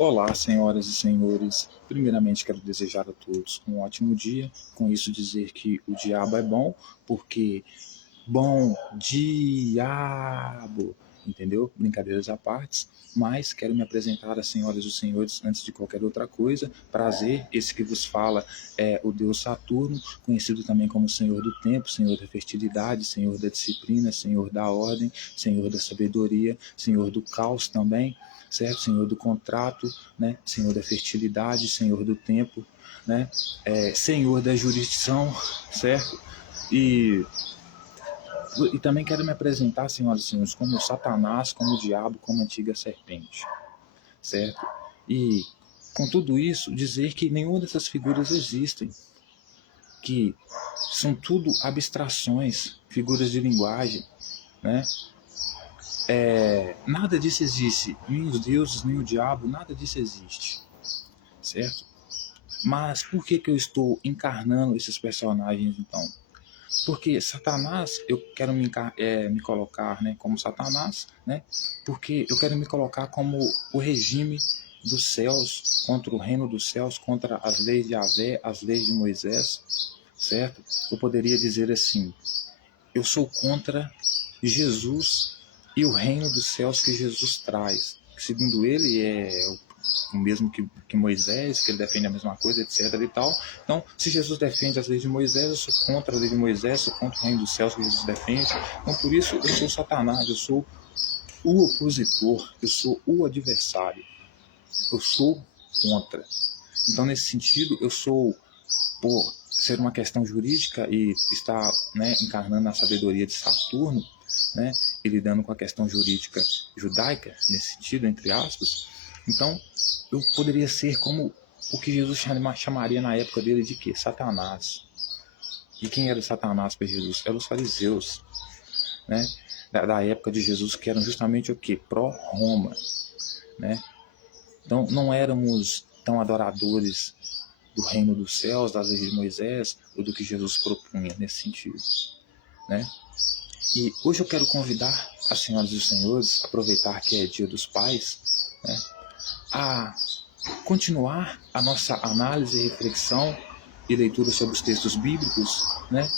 Olá, senhoras e senhores. Primeiramente, quero desejar a todos um ótimo dia. Com isso, dizer que o diabo é bom, porque bom diabo, entendeu? Brincadeiras à parte. Mas quero me apresentar às senhoras e senhores antes de qualquer outra coisa. Prazer, esse que vos fala é o Deus Saturno, conhecido também como Senhor do Tempo, Senhor da Fertilidade, Senhor da Disciplina, Senhor da Ordem, Senhor da Sabedoria, Senhor do Caos também, certo? Senhor do Contrato, né? Senhor da Fertilidade, Senhor do Tempo, né? Senhor da Jurisdição, certo? E também quero me apresentar, senhoras e senhores, como Satanás, como o diabo, como a antiga serpente, certo? E, com tudo isso, dizer que nenhuma dessas figuras existem, que são tudo abstrações, figuras de linguagem, né? Nada disso existe, nem os deuses, nem o diabo, nada disso existe, certo? Mas por que eu estou encarnando esses personagens, então? Porque Satanás, eu quero me colocar, né, como Satanás, né, porque eu quero me colocar como o regime dos céus, contra o reino dos céus, contra as leis de Yahvé, as leis de Moisés, certo? Eu poderia dizer assim, eu sou contra Jesus e o reino dos céus que Jesus traz. Segundo ele, é o mesmo que Moisés, que ele defende a mesma coisa, etc. e tal. Então, se Jesus defende as leis de Moisés, eu sou contra a lei de Moisés, sou contra o reino dos céus que Jesus defende. Então, por isso, eu sou Satanás, eu sou o opositor, eu sou o adversário, eu sou contra. Então, nesse sentido, eu sou, por ser uma questão jurídica e estar, né, encarnando a sabedoria de Saturno, né, e lidando com a questão jurídica judaica, nesse sentido, entre aspas, então eu poderia ser como o que Jesus chamaria na época dele de quê? Satanás. E quem era Satanás para Jesus? Eram os fariseus, né, da época de Jesus, que eram justamente o quê? Pró-Roma, né? Então não éramos tão adoradores do reino dos céus, das leis de Moisés, ou do que Jesus propunha nesse sentido, né? E hoje eu quero convidar as senhoras e os senhores, aproveitar que é Dia dos Pais, né, a continuar a nossa análise, reflexão e leitura sobre os textos bíblicos, né?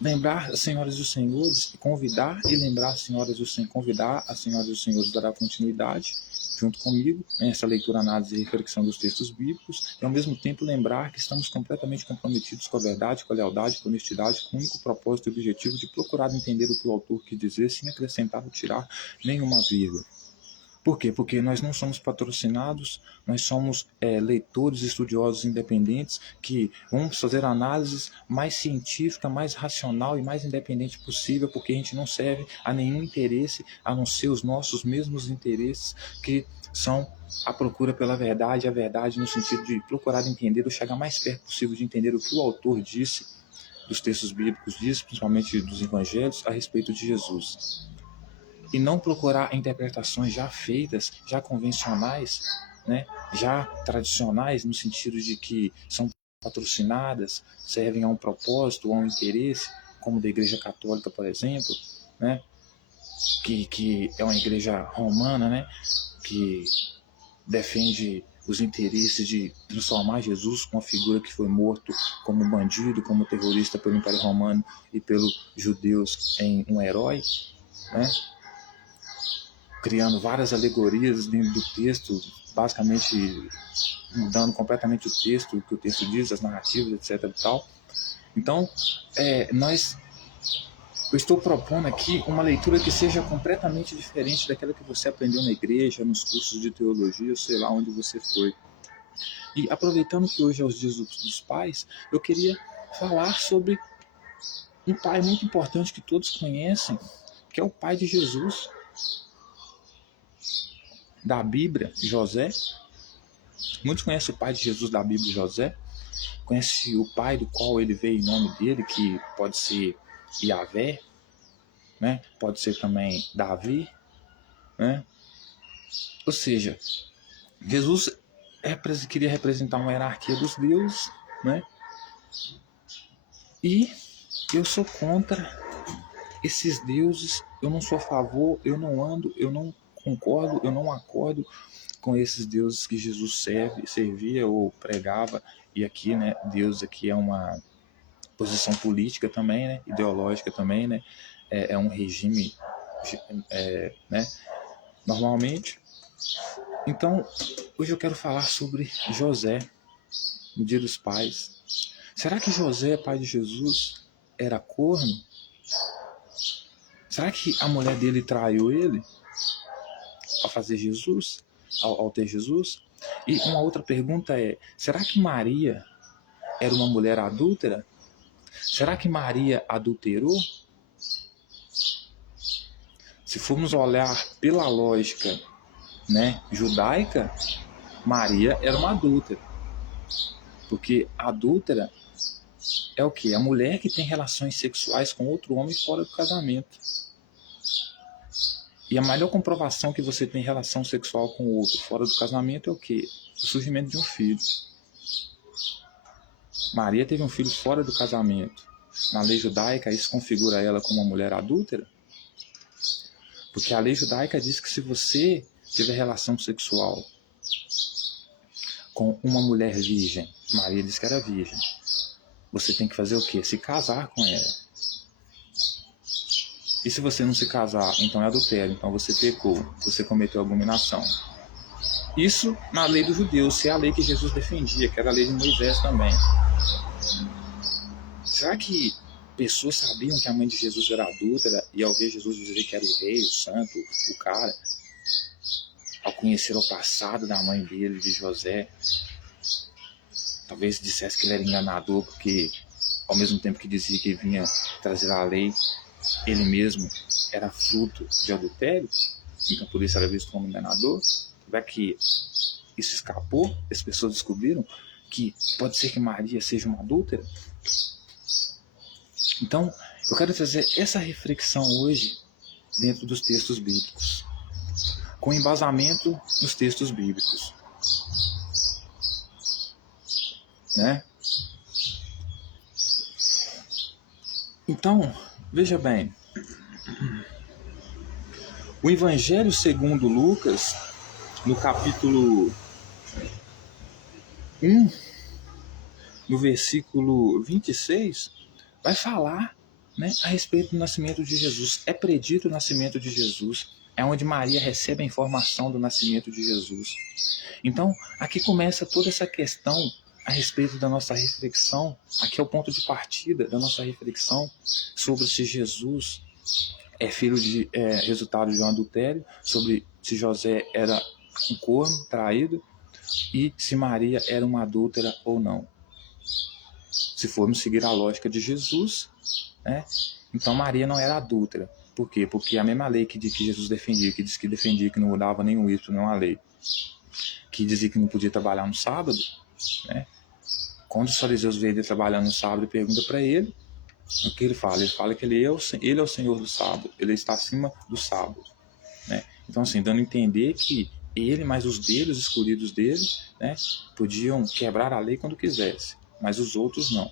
Lembrar as senhoras e os senhores, convidar e lembrar as senhoras e os senhores, convidar as senhoras e os senhores a dar continuidade junto comigo nessa leitura, análise e reflexão dos textos bíblicos, e ao mesmo tempo lembrar que estamos completamente comprometidos com a verdade, com a lealdade, com a honestidade, com o único propósito e objetivo de procurar entender o que o autor quis dizer, sem acrescentar ou tirar nenhuma vírgula. Por quê? Porque nós não somos patrocinados, nós somos leitores, estudiosos independentes que vamos fazer análises mais científica, mais racional e mais independente possível, porque a gente não serve a nenhum interesse a não ser os nossos mesmos interesses, que são a procura pela verdade, a verdade no sentido de procurar entender ou chegar mais perto possível de entender o que o autor disse, dos textos bíblicos disse, principalmente dos evangelhos, a respeito de Jesus, e não procurar interpretações já feitas, já convencionais, né, já tradicionais, no sentido de que são patrocinadas, servem a um propósito, a um interesse, como da Igreja Católica, por exemplo, né, que é uma igreja romana, né, que defende os interesses de transformar Jesus com uma figura que foi morto como bandido, como terrorista pelo Império Romano e pelos judeus em um herói, né, criando várias alegorias dentro do texto, basicamente mudando completamente o texto, o que o texto diz, as narrativas, etc. e tal. Então, eu estou propondo aqui uma leitura que seja completamente diferente daquela que você aprendeu na igreja, nos cursos de teologia, sei lá onde você foi. E aproveitando que hoje é os dias dos pais, eu queria falar sobre um pai muito importante que todos conhecem, que é o pai de Jesus, da Bíblia, José. Muitos conhecem o pai de Jesus da Bíblia, José. Conhece o pai do qual ele veio em nome dele, que pode ser Yahvé, né? Pode ser também Davi, né? Ou seja, Jesus queria representar uma hierarquia dos deuses, né? E eu sou contra esses deuses, eu não sou a favor, eu não ando, eu não concordo, eu não acordo com esses deuses que Jesus servia ou pregava. E aqui, né, Deus aqui é uma posição política também, né, ideológica também, né, é um regime, né, normalmente. Então, hoje eu quero falar sobre José, no Dia dos Pais. Será que José, pai de Jesus, era corno? Será que a mulher dele traiu ele ao fazer Jesus, ao ter Jesus? E uma outra pergunta é, será que Maria era uma mulher adúltera? Será que Maria adulterou? Se formos olhar pela lógica, né, judaica, Maria era uma adúltera. Porque adúltera é o quê? A mulher que tem relações sexuais com outro homem fora do casamento. E a maior comprovação que você tem relação sexual com o outro fora do casamento é o quê? O surgimento de um filho. Maria teve um filho fora do casamento. Na lei judaica, isso configura ela como uma mulher adúltera? Porque a lei judaica diz que se você tiver relação sexual com uma mulher virgem, Maria diz que era virgem, você tem que fazer o quê? Se casar com ela. E se você não se casar, então é adultério, então você pecou, você cometeu abominação. Isso na lei dos judeus, se é a lei que Jesus defendia, que era a lei de Moisés também. Será que pessoas sabiam que a mãe de Jesus era adúltera e ao ver Jesus dizer que era o rei, o santo, o cara, ao conhecer o passado da mãe dele, de José, talvez dissesse que ele era enganador, porque ao mesmo tempo que dizia que vinha trazer a lei, ele mesmo era fruto de adultério, então por isso era visto como enganador? Será que isso escapou? As pessoas descobriram que pode ser que Maria seja uma adúltera? Então, eu quero trazer essa reflexão hoje dentro dos textos bíblicos, com embasamento nos textos bíblicos, né? Então, veja bem, o Evangelho segundo Lucas, no capítulo 1, no versículo 26, vai falar, né, a respeito do nascimento de Jesus. É predito o nascimento de Jesus, é onde Maria recebe a informação do nascimento de Jesus. Então, aqui começa toda essa questão a respeito da nossa reflexão. Aqui é o ponto de partida da nossa reflexão sobre se Jesus é filho de resultado de um adultério, sobre se José era um corno, traído, e se Maria era uma adúltera ou não. Se formos seguir a lógica de Jesus, né, então Maria não era adúltera. Por quê? Porque a mesma lei que Jesus defendia, que diz que defendia que não mudava nenhum isso, não a lei, que dizia que não podia trabalhar no sábado, né? Quando os fariseus veem ele trabalhando no sábado e perguntam para ele, o que ele fala? Ele fala que ele é o Senhor do sábado, ele está acima do sábado, né? Então, assim, dando a entender que ele, mais os deles, os escolhidos dele, né, podiam quebrar a lei quando quisesse, mas os outros não.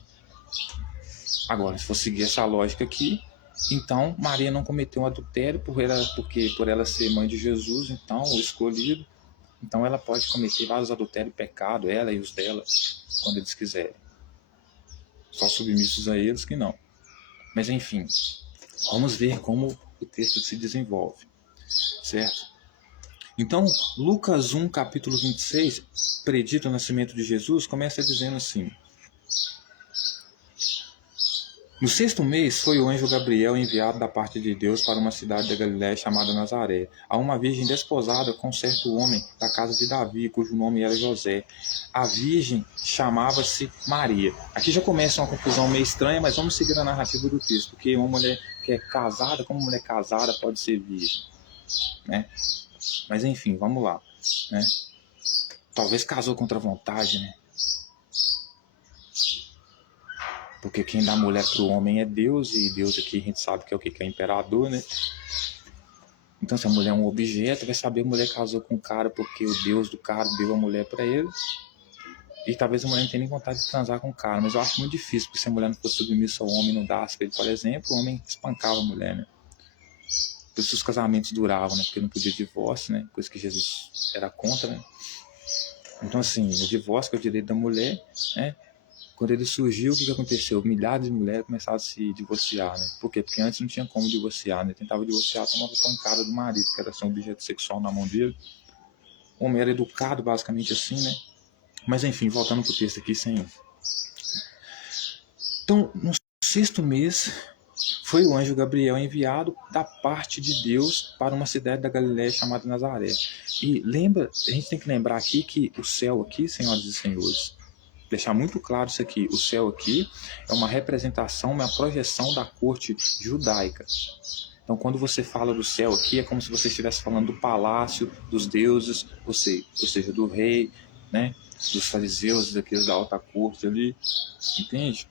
Agora, se for seguir essa lógica aqui, então Maria não cometeu um adultério porque por ela ser mãe de Jesus, então, o escolhido, então ela pode cometer vários adultérios e pecado, ela e os dela, quando eles quiserem. Só submissos a eles que não. Mas enfim, vamos ver como o texto se desenvolve, certo? Então, Lucas 1, capítulo 26, predito o nascimento de Jesus, começa dizendo assim: no 6º mês foi o anjo Gabriel enviado da parte de Deus para uma cidade da Galiléia chamada Nazaré, a uma virgem desposada com certo homem da casa de Davi, cujo nome era José. A virgem chamava-se Maria. Aqui já começa uma confusão meio estranha, mas vamos seguir a narrativa do texto, porque uma mulher que é casada, como mulher casada pode ser virgem, né? Mas enfim, vamos lá, né? Talvez casou contra a vontade, né? Porque quem dá mulher para o homem é Deus, e Deus aqui a gente sabe que é o que é imperador, né? Então, se a mulher é um objeto, vai saber que a mulher casou com o cara porque o Deus do cara deu a mulher para ele. E talvez a mulher não tenha nem vontade de transar com o cara, mas eu acho muito difícil, porque se a mulher não fosse submissa ao homem, não dasse para ele, por exemplo, o homem espancava a mulher, né? por isso os casamentos duravam, né? Porque não podia divórcio, né? Coisa que Jesus era contra, né? Então, assim, o divórcio, que é o direito da mulher, né? Quando ele surgiu, o que aconteceu? Milhares de mulheres começaram a se divorciar, né? Por quê? Porque antes não tinha como divorciar, né? Tentava divorciar, tomava pancada do marido, que era ser um objeto sexual na mão dele. O homem era educado, basicamente assim, né? Mas, enfim, voltando pro texto aqui, sem... Então, no sexto mês, foi o anjo Gabriel enviado da parte de Deus para uma cidade da Galiléia chamada Nazaré. E lembra, a gente tem que lembrar aqui que o céu aqui, senhoras e senhores, deixar muito claro isso aqui, o céu aqui é uma representação, uma projeção da corte judaica. Então, quando você fala do céu aqui, é como se você estivesse falando do palácio dos deuses, ou seja, do rei, né, dos fariseus, daqueles da alta corte ali, entende?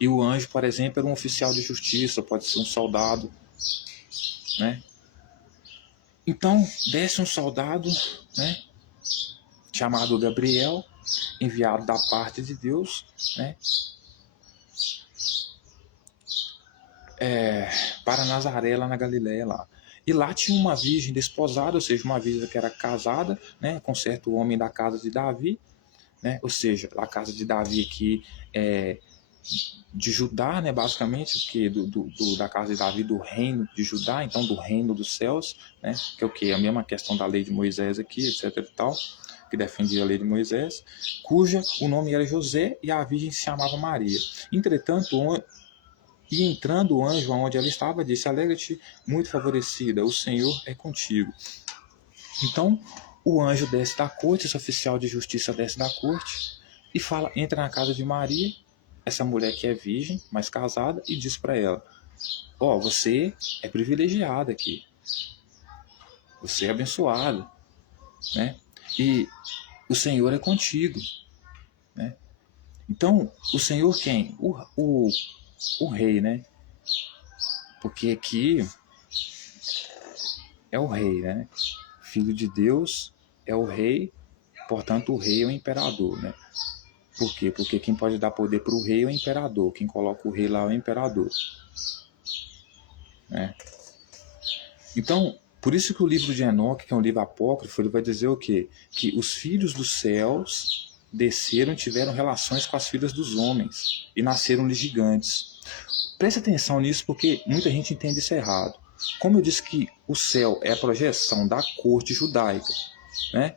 E o anjo, por exemplo, era um oficial de justiça, pode ser um soldado, né? Então, desce um soldado, né, chamado Gabriel, enviado da parte de Deus, né, para Nazaré, lá na Galiléia, lá. E lá tinha uma virgem desposada, ou seja, uma virgem que era casada, né, com certo homem da casa de Davi, né, ou seja, a casa de Davi aqui é de Judá, né, basicamente, que da casa de Davi, do reino de Judá, então do reino dos céus, né, que é o que? A mesma questão da lei de Moisés aqui, etc e tal, que defendia a lei de Moisés, cuja o nome era José e a virgem se chamava Maria. Entretanto, e entrando o anjo onde ela estava, disse: Alegra-te, muito favorecida, o Senhor é contigo. Então, o anjo desce da corte, esse oficial de justiça desce da corte e fala, entra na casa de Maria, essa mulher que é virgem, mas casada, e diz para ela: ó, você é privilegiada aqui, você é abençoada, né? E o Senhor é contigo, né? Então, o Senhor quem? O rei, né? Porque aqui é o rei, né? Filho de Deus é o rei, portanto o rei é o imperador, né? Por quê? Porque quem pode dar poder para o rei é o imperador, quem coloca o rei lá é o imperador, né? Então, por isso que o livro de Enoque, que é um livro apócrifo, ele vai dizer o quê? Que os filhos dos céus desceram e tiveram relações com as filhas dos homens e nasceram-lhes gigantes. Preste atenção nisso porque muita gente entende isso errado. Como eu disse que o céu é a projeção da corte judaica, né?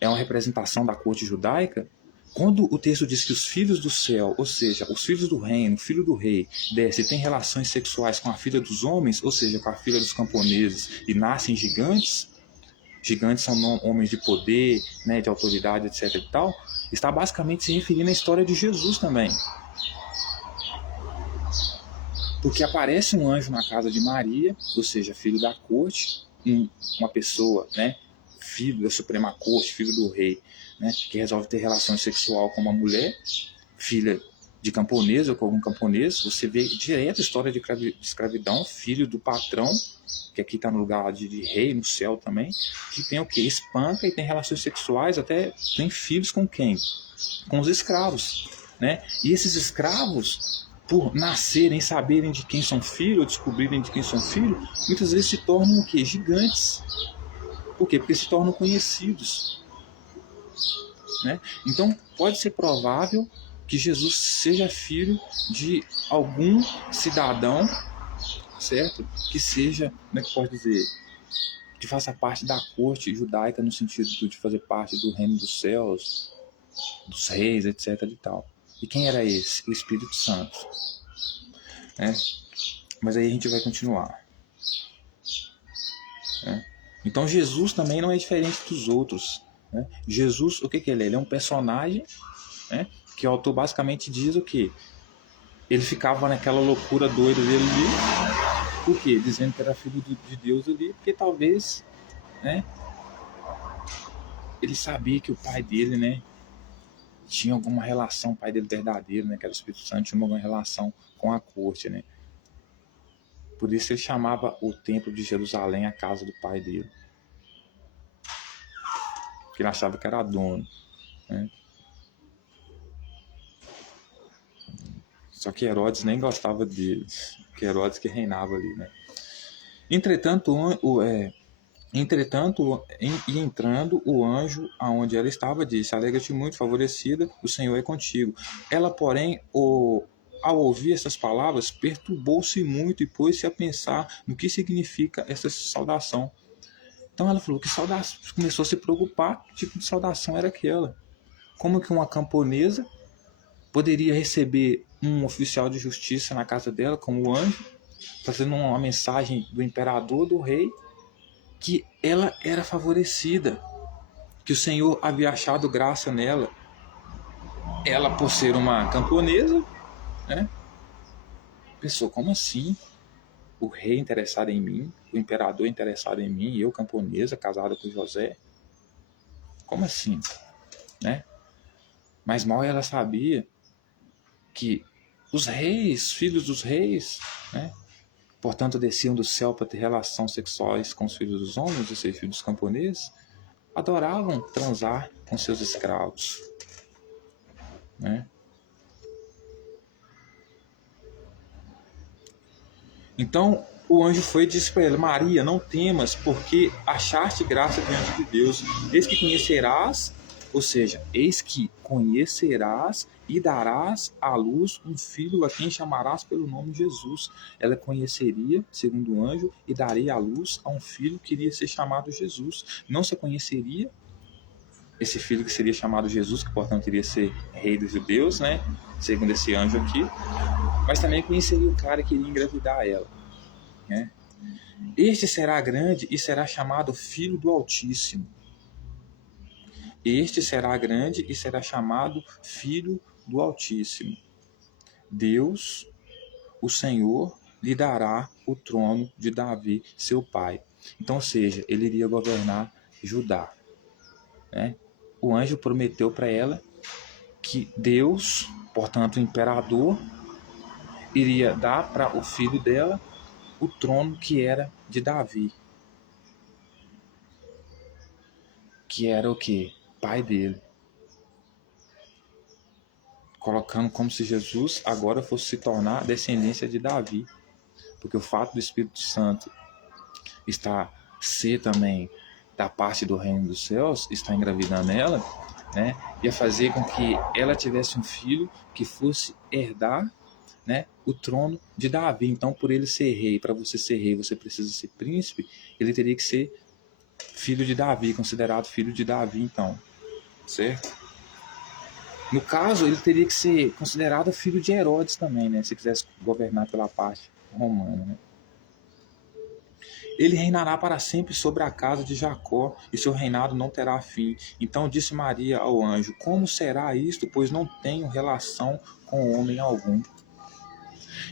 É uma representação da corte judaica. Quando o texto diz que os filhos do céu, ou seja, os filhos do reino, o filho do rei, desce e tem relações sexuais com a filha dos homens, ou seja, com a filha dos camponeses, e nascem gigantes, gigantes são homens de poder, né, de autoridade, etc e tal, está basicamente se referindo à história de Jesus também. Porque aparece um anjo na casa de Maria, ou seja, filho da corte, uma pessoa, né, filho da Suprema Corte, filho do rei, né, que resolve ter relação sexual com uma mulher, filha de camponês ou com algum camponês. Você vê direto a história de escravidão, filho do patrão, que aqui está no lugar de rei, no céu também, que tem o quê? Espanca e tem relações sexuais, até tem filhos com quem? Com os escravos, né? E esses escravos, por nascerem, saberem de quem são filhos, ou descobrirem de quem são filhos, muitas vezes se tornam o quê? Gigantes. Por quê? Porque se tornam conhecidos, né? Então, pode ser provável que Jesus seja filho de algum cidadão, certo? Que seja, como é que pode dizer? Que faça parte da corte judaica no sentido de fazer parte do reino dos céus, dos reis, etc. e tal. E quem era esse? O Espírito Santo, né? Mas aí a gente vai continuar, né? Então Jesus também não é diferente dos outros, né? Jesus, o que ele é? Ele é um personagem, né? Que o autor basicamente diz o quê? Ele ficava naquela loucura doida dele ali, por quê? Dizendo que era filho de Deus ali, porque talvez, né, ele sabia que o pai dele, né, tinha alguma relação, o pai dele verdadeiro, né, que era o Espírito Santo, tinha alguma relação com a corte, né? Por isso ele chamava o templo de Jerusalém a casa do pai dele, porque ele achava que era dono, né? Só que Herodes nem gostava dele, que Herodes que reinava ali, né? Entretanto, entrando o anjo aonde ela estava, disse: Alegra-te muito, favorecida, o Senhor é contigo. Ela, porém, ao ouvir essas palavras, perturbou-se muito e pôs-se a pensar no que significa essa saudação. Então ela falou que saudação, começou a se preocupar, que tipo de saudação era aquela. Como que uma camponesa poderia receber um oficial de justiça na casa dela, como o anjo, trazendo uma mensagem do imperador, do rei, que ela era favorecida, que o Senhor havia achado graça nela. Ela, por ser uma camponesa, né, pensou: como assim? O rei interessado em mim, o imperador interessado em mim, eu, camponesa, casada com José? Como assim? Né? Mas mal ela sabia que os reis, filhos dos reis, né, portanto desciam do céu para ter relações sexuais com os filhos dos homens, ou seja, filhos dos camponeses, adoravam transar com seus escravos. Né? Então o anjo foi e disse para ela: Maria, não temas, porque achaste graça diante de Deus. Eis que conhecerás, ou seja, eis que conhecerás e darás à luz um filho a quem chamarás pelo nome de Jesus. Ela conheceria, segundo o anjo, e daria à luz a um filho que iria ser chamado Jesus. Não se conheceria esse filho que seria chamado Jesus, que portanto iria ser rei dos judeus, né? Segundo esse anjo aqui, mas também conheceria o cara que iria engravidar ela. Né? Este será grande e será chamado Filho do Altíssimo. Este será grande e será chamado Filho do Altíssimo. Deus, o Senhor, lhe dará o trono de Davi, seu pai. Então, ou seja, ele iria governar Judá. Né? O anjo prometeu para ela que Deus, portanto o imperador, iria dar para o filho dela o trono que era de Davi, que era o quê? Pai dele. Colocando como se Jesus agora fosse se tornar descendência de Davi, porque o fato do Espírito Santo ser também da parte do reino dos céus, está engravidando ela, né, ia fazer com que ela tivesse um filho que fosse herdar, né, o trono de Davi. Então, por ele ser rei, para você ser rei, você precisa ser príncipe, ele teria que ser filho de Davi, considerado filho de Davi, então, certo? No caso, ele teria que ser considerado filho de Herodes também, né, se quisesse governar pela parte romana, né? Ele reinará para sempre sobre a casa de Jacó, e seu reinado não terá fim. Então disse Maria ao anjo: como será isto, pois não tenho relação com homem algum?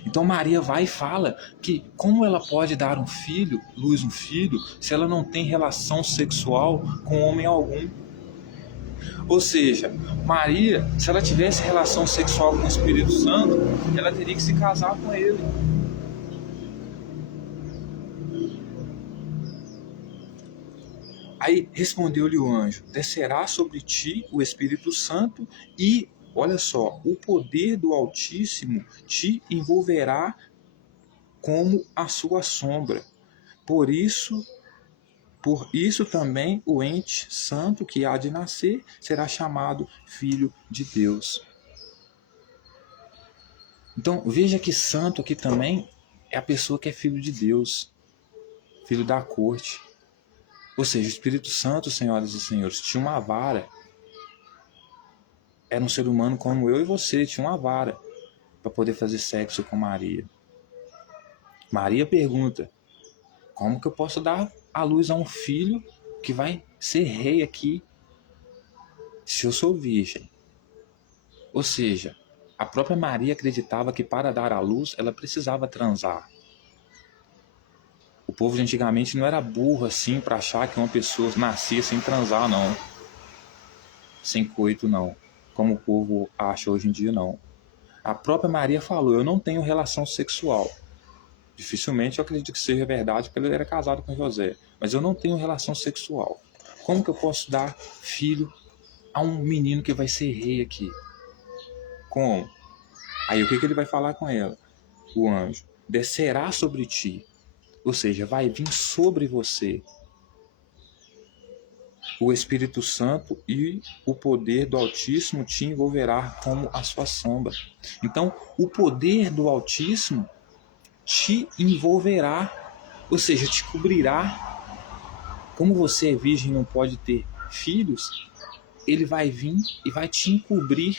Então Maria vai e fala que como ela pode dar um filho, luz um filho, se ela não tem relação sexual com homem algum? Ou seja, Maria, se ela tivesse relação sexual com o Espírito Santo, ela teria que se casar com ele. Aí respondeu-lhe o anjo: descerá sobre ti o Espírito Santo e, olha só, o poder do Altíssimo te envolverá como a sua sombra. Por isso também o ente santo que há de nascer será chamado Filho de Deus. Então veja que santo aqui também é a pessoa que é filho de Deus, filho da corte. Ou seja, o Espírito Santo, senhoras e senhores, tinha uma vara. Era um ser humano como eu e você, tinha uma vara para poder fazer sexo com Maria. Maria pergunta: como que eu posso dar à luz a um filho que vai ser rei aqui se eu sou virgem? Ou seja, a própria Maria acreditava que para dar à luz ela precisava transar. O povo de antigamente não era burro assim para achar que uma pessoa nascia sem transar, não. Sem coito, não. Como o povo acha hoje em dia, não. A própria Maria falou: eu não tenho relação sexual. Dificilmente eu acredito que seja verdade, porque ele era casado com José. Mas eu não tenho relação sexual. Como que eu posso dar filho a um menino que vai ser rei aqui? Como? Aí o que ele vai falar com ela? O anjo: descerá sobre ti. Ou seja, vai vir sobre você o Espírito Santo e o poder do Altíssimo te envolverá como a sua sombra. Então, o poder do Altíssimo te envolverá, ou seja, te cobrirá. Como você é virgem e não pode ter filhos, ele vai vir e vai te encobrir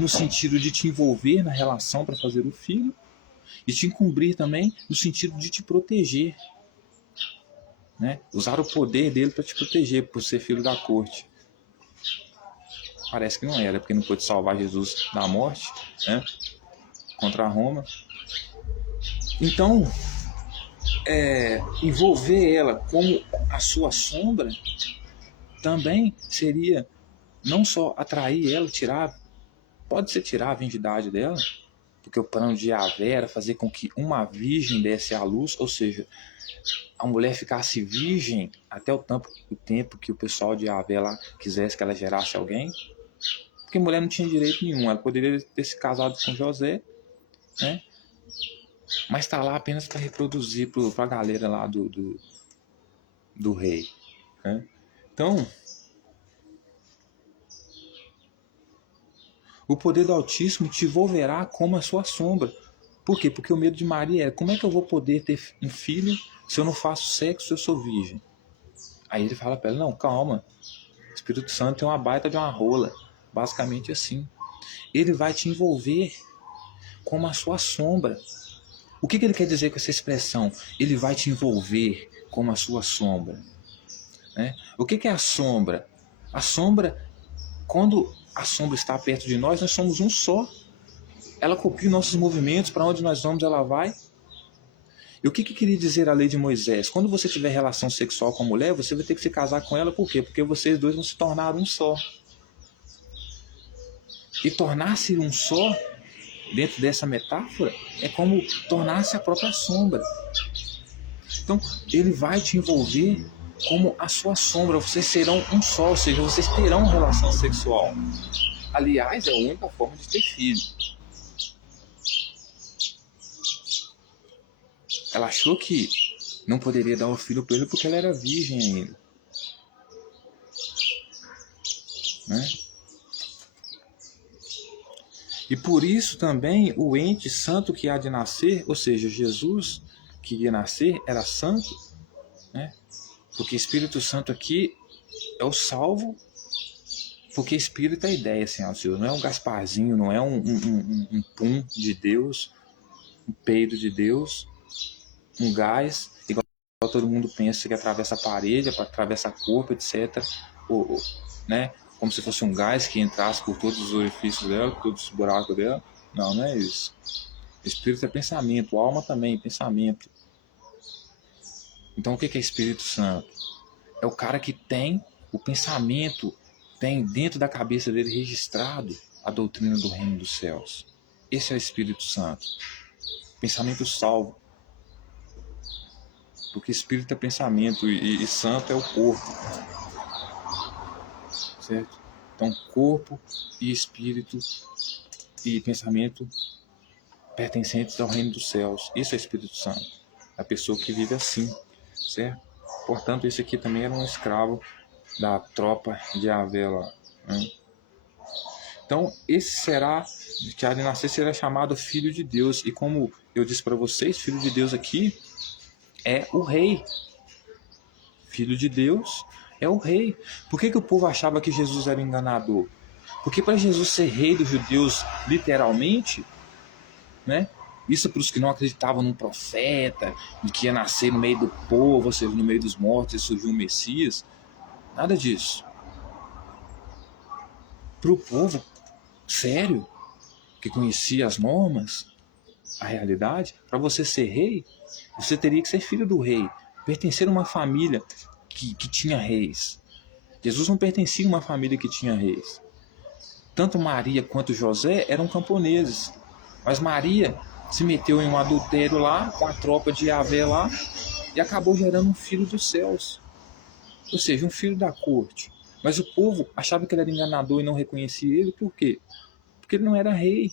no sentido de te envolver na relação para fazer o filho, e te encobrir também no sentido de te proteger. Né? Usar o poder dele para te proteger, por ser filho da corte. Parece que não era, porque não pôde salvar Jesus da morte, né? Contra Roma. Então, envolver ela como a sua sombra também seria não só atrair ela, pode ser tirar a virgindade dela, porque o plano de Yahvé era fazer com que uma virgem desse à luz, ou seja, a mulher ficasse virgem até o tempo que o pessoal de Yahvé lá quisesse que ela gerasse alguém, porque a mulher não tinha direito nenhum, ela poderia ter se casado com José, né? Mas está lá apenas para reproduzir para a galera lá do rei. Né? Então, o poder do Altíssimo te envolverá como a sua sombra. Por quê? Porque o medo de Maria é: como é que eu vou poder ter um filho se eu não faço sexo, se eu sou virgem? Aí ele fala para ela: não, calma, o Espírito Santo é uma baita de uma rola. Basicamente assim. Ele vai te envolver como a sua sombra. O que ele quer dizer com essa expressão? Ele vai te envolver como a sua sombra. Né? O que é a sombra? A sombra, quando a sombra está perto de nós somos um só. Ela copia nossos movimentos, para onde nós vamos ela vai. E o que queria dizer a lei de Moisés? Quando você tiver relação sexual com a mulher, você vai ter que se casar com ela, por quê? Porque vocês dois vão se tornar um só. E tornar-se um só, dentro dessa metáfora, é como tornar-se a própria sombra. Então, ele vai te envolver como a sua sombra. Vocês serão um só, ou seja, vocês terão relação sexual. Aliás, é a única forma de ter filho. Ela achou que não poderia dar o filho para ele porque ela era virgem ainda. Né? E por isso também o ente santo que há de nascer, ou seja, Jesus que ia nascer, era santo, né? Porque Espírito Santo aqui é o salvo, porque Espírito é a ideia, assim, não é um Gasparzinho, não é um pum de Deus, um peido de Deus, um gás, igual todo mundo pensa que atravessa a parede, atravessa corpo, etc. Né? Como se fosse um gás que entrasse por todos os orifícios dela, todos os buracos dela. Não, não é isso. Espírito é pensamento, alma também, pensamento. Então o que é Espírito Santo? É o cara que tem o pensamento, tem dentro da cabeça dele registrado a doutrina do reino dos céus. Esse é o Espírito Santo. Pensamento salvo. Porque Espírito é pensamento e Santo é o corpo. Certo? Então corpo e Espírito e pensamento pertencentes ao reino dos céus. Isso é Espírito Santo. A pessoa que vive assim. Certo? Portanto, esse aqui também era um escravo da tropa de Yahvé lá. Né? Então, esse que há de nascer, será chamado Filho de Deus. E como eu disse para vocês, Filho de Deus aqui é o rei. Filho de Deus é o rei. Por que o povo achava que Jesus era enganador? Porque para Jesus ser rei dos judeus, literalmente, né? Isso para os que não acreditavam num profeta, de que ia nascer no meio do povo, ou seja, no meio dos mortos e surgiu um Messias. Nada disso. Para o povo sério, que conhecia as normas, a realidade, para você ser rei, você teria que ser filho do rei, pertencer a uma família que tinha reis. Jesus não pertencia a uma família que tinha reis. Tanto Maria quanto José eram camponeses, mas Maria se meteu em um adultério lá, com a tropa de Yahvé lá, e acabou gerando um filho dos céus, ou seja, um filho da corte. Mas o povo achava que ele era enganador e não reconhecia ele, por quê? Porque ele não era rei.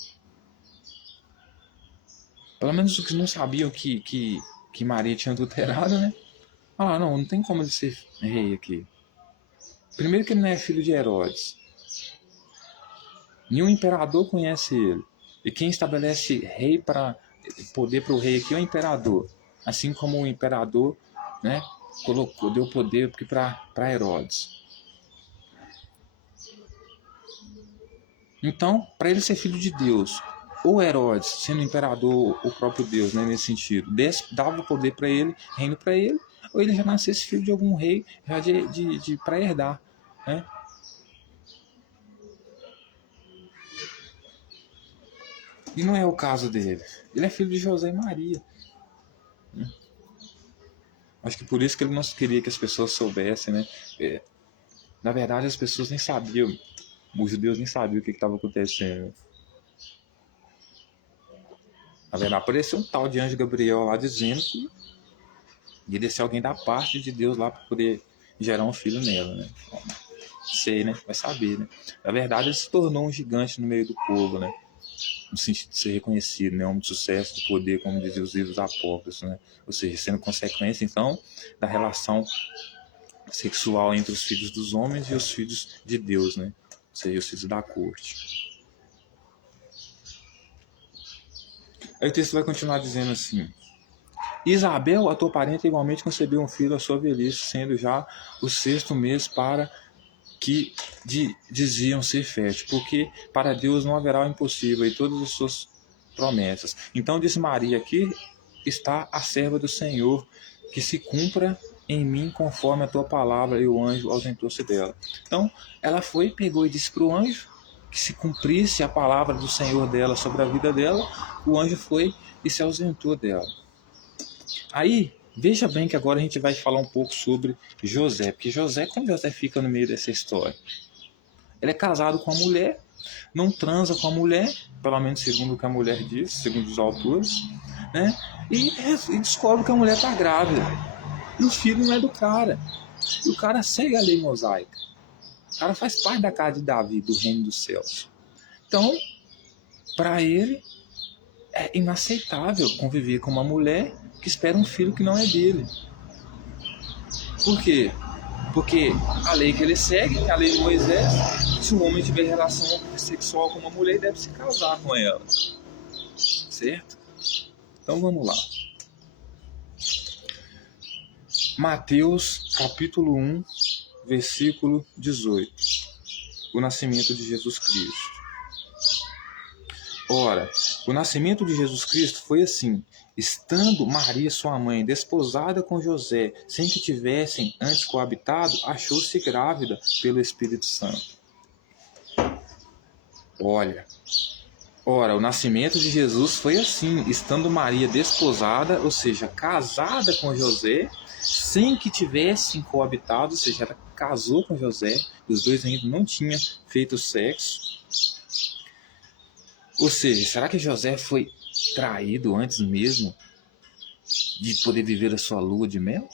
Pelo menos os que não sabiam que Maria tinha adulterado, né? Ah, não tem como ele ser rei aqui. Primeiro que ele não é filho de Herodes. Nenhum imperador conhece ele. E quem estabelece rei para poder para o rei aqui é o imperador. Assim como o imperador, né, deu poder para Herodes. Então, para ele ser filho de Deus, ou Herodes, sendo imperador, o próprio Deus, né, nesse sentido, dava o poder para ele, reino para ele, ou ele já nascesse filho de algum rei já de para herdar, né? E não é o caso dele. Ele é filho de José e Maria. Acho que por isso que ele não queria que as pessoas soubessem, né? Na verdade, as pessoas nem sabiam, os judeus nem sabiam o que estava acontecendo. Na verdade, apareceu um tal de anjo Gabriel lá dizendo que ia descer alguém da parte de Deus lá para poder gerar um filho nela, né? Sei, né? Vai saber, né? Na verdade, ele se tornou um gigante no meio do povo, né? No sentido de ser reconhecido, né? Homem de sucesso, de poder, como diziam os livros apócrifos, né? Ou seja, sendo consequência, então, da relação sexual entre os filhos dos homens e os filhos de Deus, né? Ou seja, os filhos da corte. Aí o texto vai continuar dizendo assim: Isabel, a tua parente, igualmente concebeu um filho à sua velhice, sendo já o 6º mês para que diziam ser fértil, porque para Deus não haverá o impossível e todas as suas promessas. Então disse Maria: aqui está a serva do Senhor, que se cumpra em mim conforme a tua palavra. E o anjo ausentou-se dela. Então ela foi, pegou e disse para o anjo que se cumprisse a palavra do Senhor dela sobre a vida dela. O anjo foi e se ausentou dela. Aí, veja bem que agora a gente vai falar um pouco sobre José, porque José, como José fica no meio dessa história? Ele é casado com a mulher, não transa com a mulher, pelo menos segundo o que a mulher diz, segundo os autores, né? E descobre que a mulher está grávida. E o filho não é do cara. E o cara segue a lei mosaica. O cara faz parte da casa de Davi, do reino dos céus. Então, para ele, é inaceitável conviver com uma mulher que espera um filho que não é dele. Por quê? Porque a lei que ele segue, a lei de Moisés, se um homem tiver relação sexual com uma mulher, deve se casar com ela. Certo? Então vamos lá. Mateus capítulo 1, versículo 18. O nascimento de Jesus Cristo. Ora, o nascimento de Jesus Cristo foi assim: estando Maria, sua mãe, desposada com José, sem que tivessem antes coabitado, achou-se grávida pelo Espírito Santo. Ora, o nascimento de Jesus foi assim: estando Maria desposada, ou seja, casada com José, sem que tivessem coabitado, ou seja, ela casou com José, os dois ainda não tinham feito sexo. Ou seja, será que José foi traído antes mesmo de poder viver a sua lua de mel?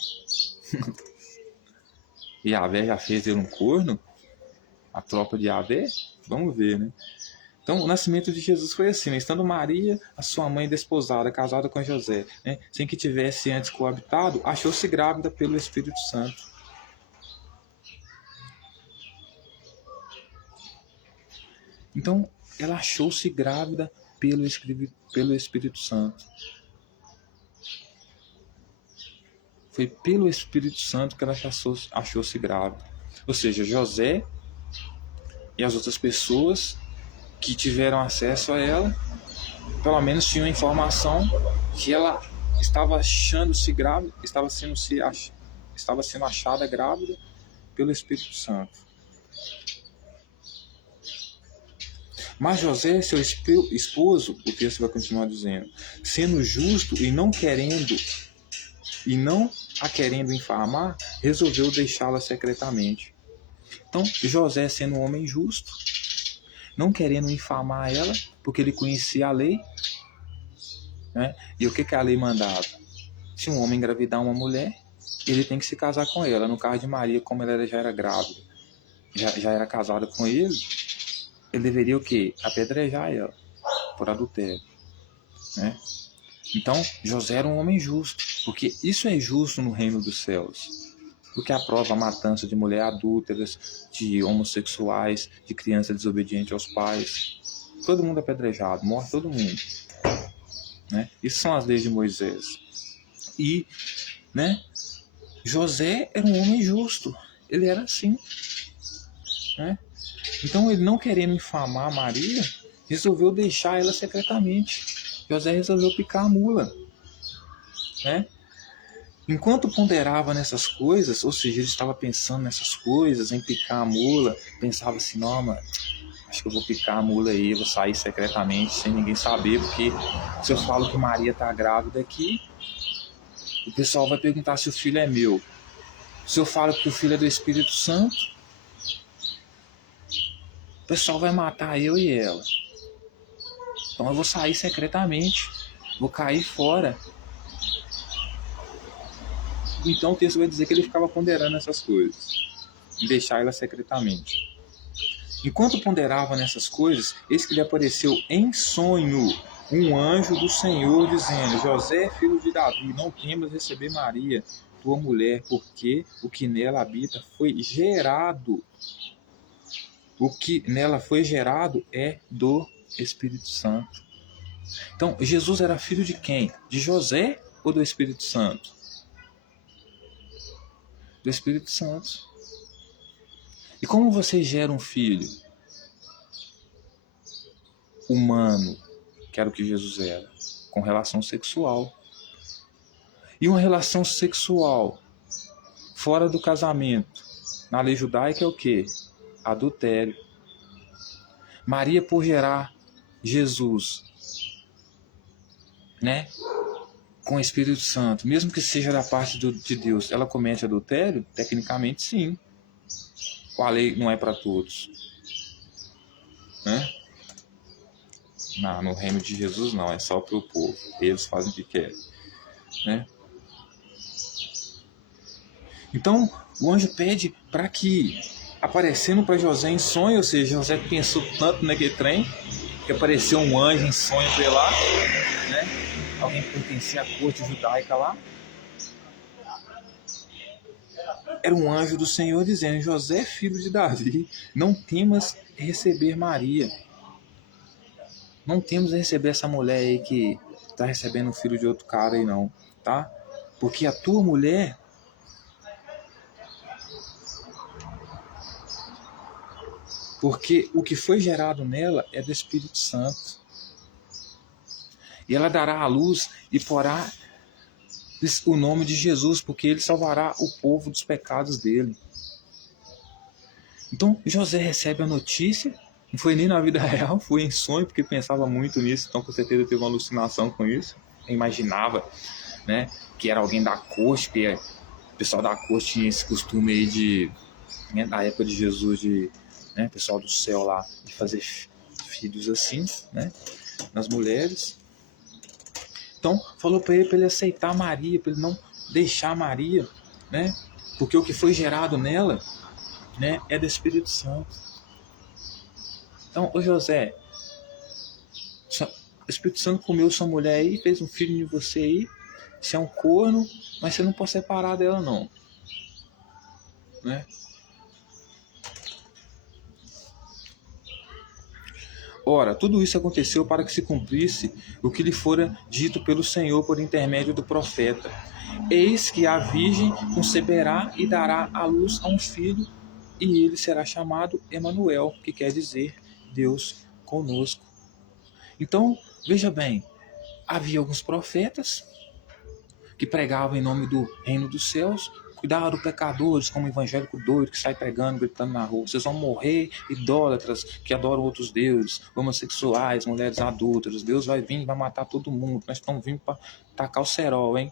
E Yahvé já fez ele um corno? A tropa de Yahvé? Vamos ver, né? Então, o nascimento de Jesus foi assim, né? Estando Maria, a sua mãe desposada, casada com José, né? Sem que tivesse antes coabitado, achou-se grávida pelo Espírito Santo. Então, ela achou-se grávida pelo Espírito Santo. Foi pelo Espírito Santo que ela achou-se grávida. Ou seja, José e as outras pessoas que tiveram acesso a ela, pelo menos tinham informação que ela estava achando-se grávida, estava sendo achada grávida pelo Espírito Santo. Mas José, seu esposo, o texto vai continuar dizendo, sendo justo e não a querendo infamar, resolveu deixá-la secretamente. Então, José, sendo um homem justo, não querendo infamar ela, porque ele conhecia a lei, né? E o que a lei mandava? Se um homem engravidar uma mulher, ele tem que se casar com ela. No caso de Maria, como ela já era grávida, já era casada com ele deveria o quê? Apedrejar ela por adultério, né? Então, José era um homem justo, porque isso é justo no reino dos céus. Porque aprova a matança de mulheres adúlteras, de homossexuais, de criança desobediente aos pais. Todo mundo é apedrejado, morre todo mundo. Né? Isso são as leis de Moisés. E, né, José era um homem justo. Ele era assim. Né? Então, ele não querendo infamar Maria, resolveu deixar ela secretamente. José resolveu picar a mula. Né? Enquanto ponderava nessas coisas, ou seja, ele estava pensando nessas coisas, em picar a mula, pensava assim, não, mano, acho que eu vou picar a mula aí, vou sair secretamente, sem ninguém saber, porque se eu falo que Maria está grávida aqui, o pessoal vai perguntar se o filho é meu. Se eu falo que o filho é do Espírito Santo, o pessoal vai matar eu e ela. Então eu vou sair secretamente, vou cair fora. Então o texto vai dizer que ele ficava ponderando essas coisas, e deixar ela secretamente. Enquanto ponderava nessas coisas, eis que lhe apareceu em sonho um anjo do Senhor, dizendo: José, filho de Davi, não temas receber Maria, tua mulher, porque o que nela habita foi gerado. O que nela foi gerado é do Espírito Santo. Então, Jesus era filho de quem? De José ou do Espírito Santo? Do Espírito Santo. E como você gera um filho humano, que era o que Jesus era, com relação sexual? E uma relação sexual fora do casamento, na lei judaica é o quê? Adultério. Maria, por gerar Jesus, né, com o Espírito Santo, mesmo que seja da parte de Deus, ela comete adultério? Tecnicamente, sim. A lei não é para todos, né? Não, no reino de Jesus não, é só para o povo. Eles fazem o que querem, né? Então, o anjo pede para que, aparecendo para José em sonho, ou seja, José pensou tanto naquele trem, que apareceu um anjo em sonho para ele lá, né? Alguém que pertencia à corte judaica lá. Era um anjo do Senhor dizendo: José, filho de Davi, não temas receber Maria. Não temos receber essa mulher aí que está recebendo o filho de outro cara aí não, tá? Porque a tua mulher, porque o que foi gerado nela é do Espírito Santo. E ela dará à luz e porá o nome de Jesus, porque ele salvará o povo dos pecados dele. Então José recebe a notícia, não foi nem na vida real, foi em sonho, porque pensava muito nisso, então com certeza teve uma alucinação com isso. Imaginava, né, que era alguém da corte, porque o pessoal da corte tinha esse costume aí de, né, na época de Jesus, de, né, pessoal do céu lá, de fazer filhos assim, né, nas mulheres. Então falou para ele aceitar Maria, para ele não deixar Maria, né, porque o que foi gerado nela, né, é do Espírito Santo. Então, ô José, o Espírito Santo comeu sua mulher aí, fez um filho de você aí, você é um corno, mas você não pode separar dela não, né? Ora, tudo isso aconteceu para que se cumprisse o que lhe fora dito pelo Senhor por intermédio do profeta. Eis que a virgem conceberá e dará à luz a um filho, e ele será chamado Emanuel, que quer dizer Deus conosco. Então, veja bem, havia alguns profetas que pregavam em nome do reino dos céus, cuidado dos pecadores, como o evangélico doido que sai pregando, gritando na rua: vocês vão morrer, idólatras que adoram outros deuses, homossexuais, mulheres adúlteras, Deus vai vir e vai matar todo mundo, nós estamos vindo para tacar o cerol, hein?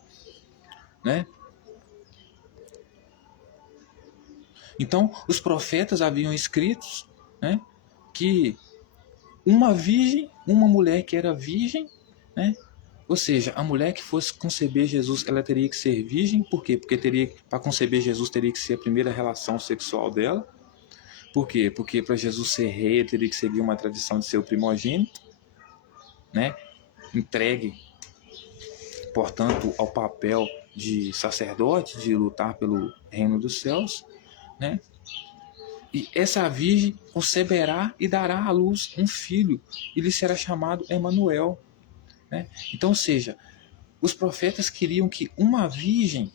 Né? Então, os profetas haviam escrito, né, que uma virgem, uma mulher que era virgem, né, ou seja, a mulher que fosse conceber Jesus, ela teria que ser virgem. Por quê? Porque para conceber Jesus teria que ser a primeira relação sexual dela. Por quê? Porque para Jesus ser rei, teria que seguir uma tradição de ser o primogênito, né, entregue portanto, ao papel de sacerdote, de lutar pelo reino dos céus, né? E essa virgem conceberá e dará à luz um filho, e lhe será chamado Emanuel, né? Então, ou seja, os profetas queriam que uma virgem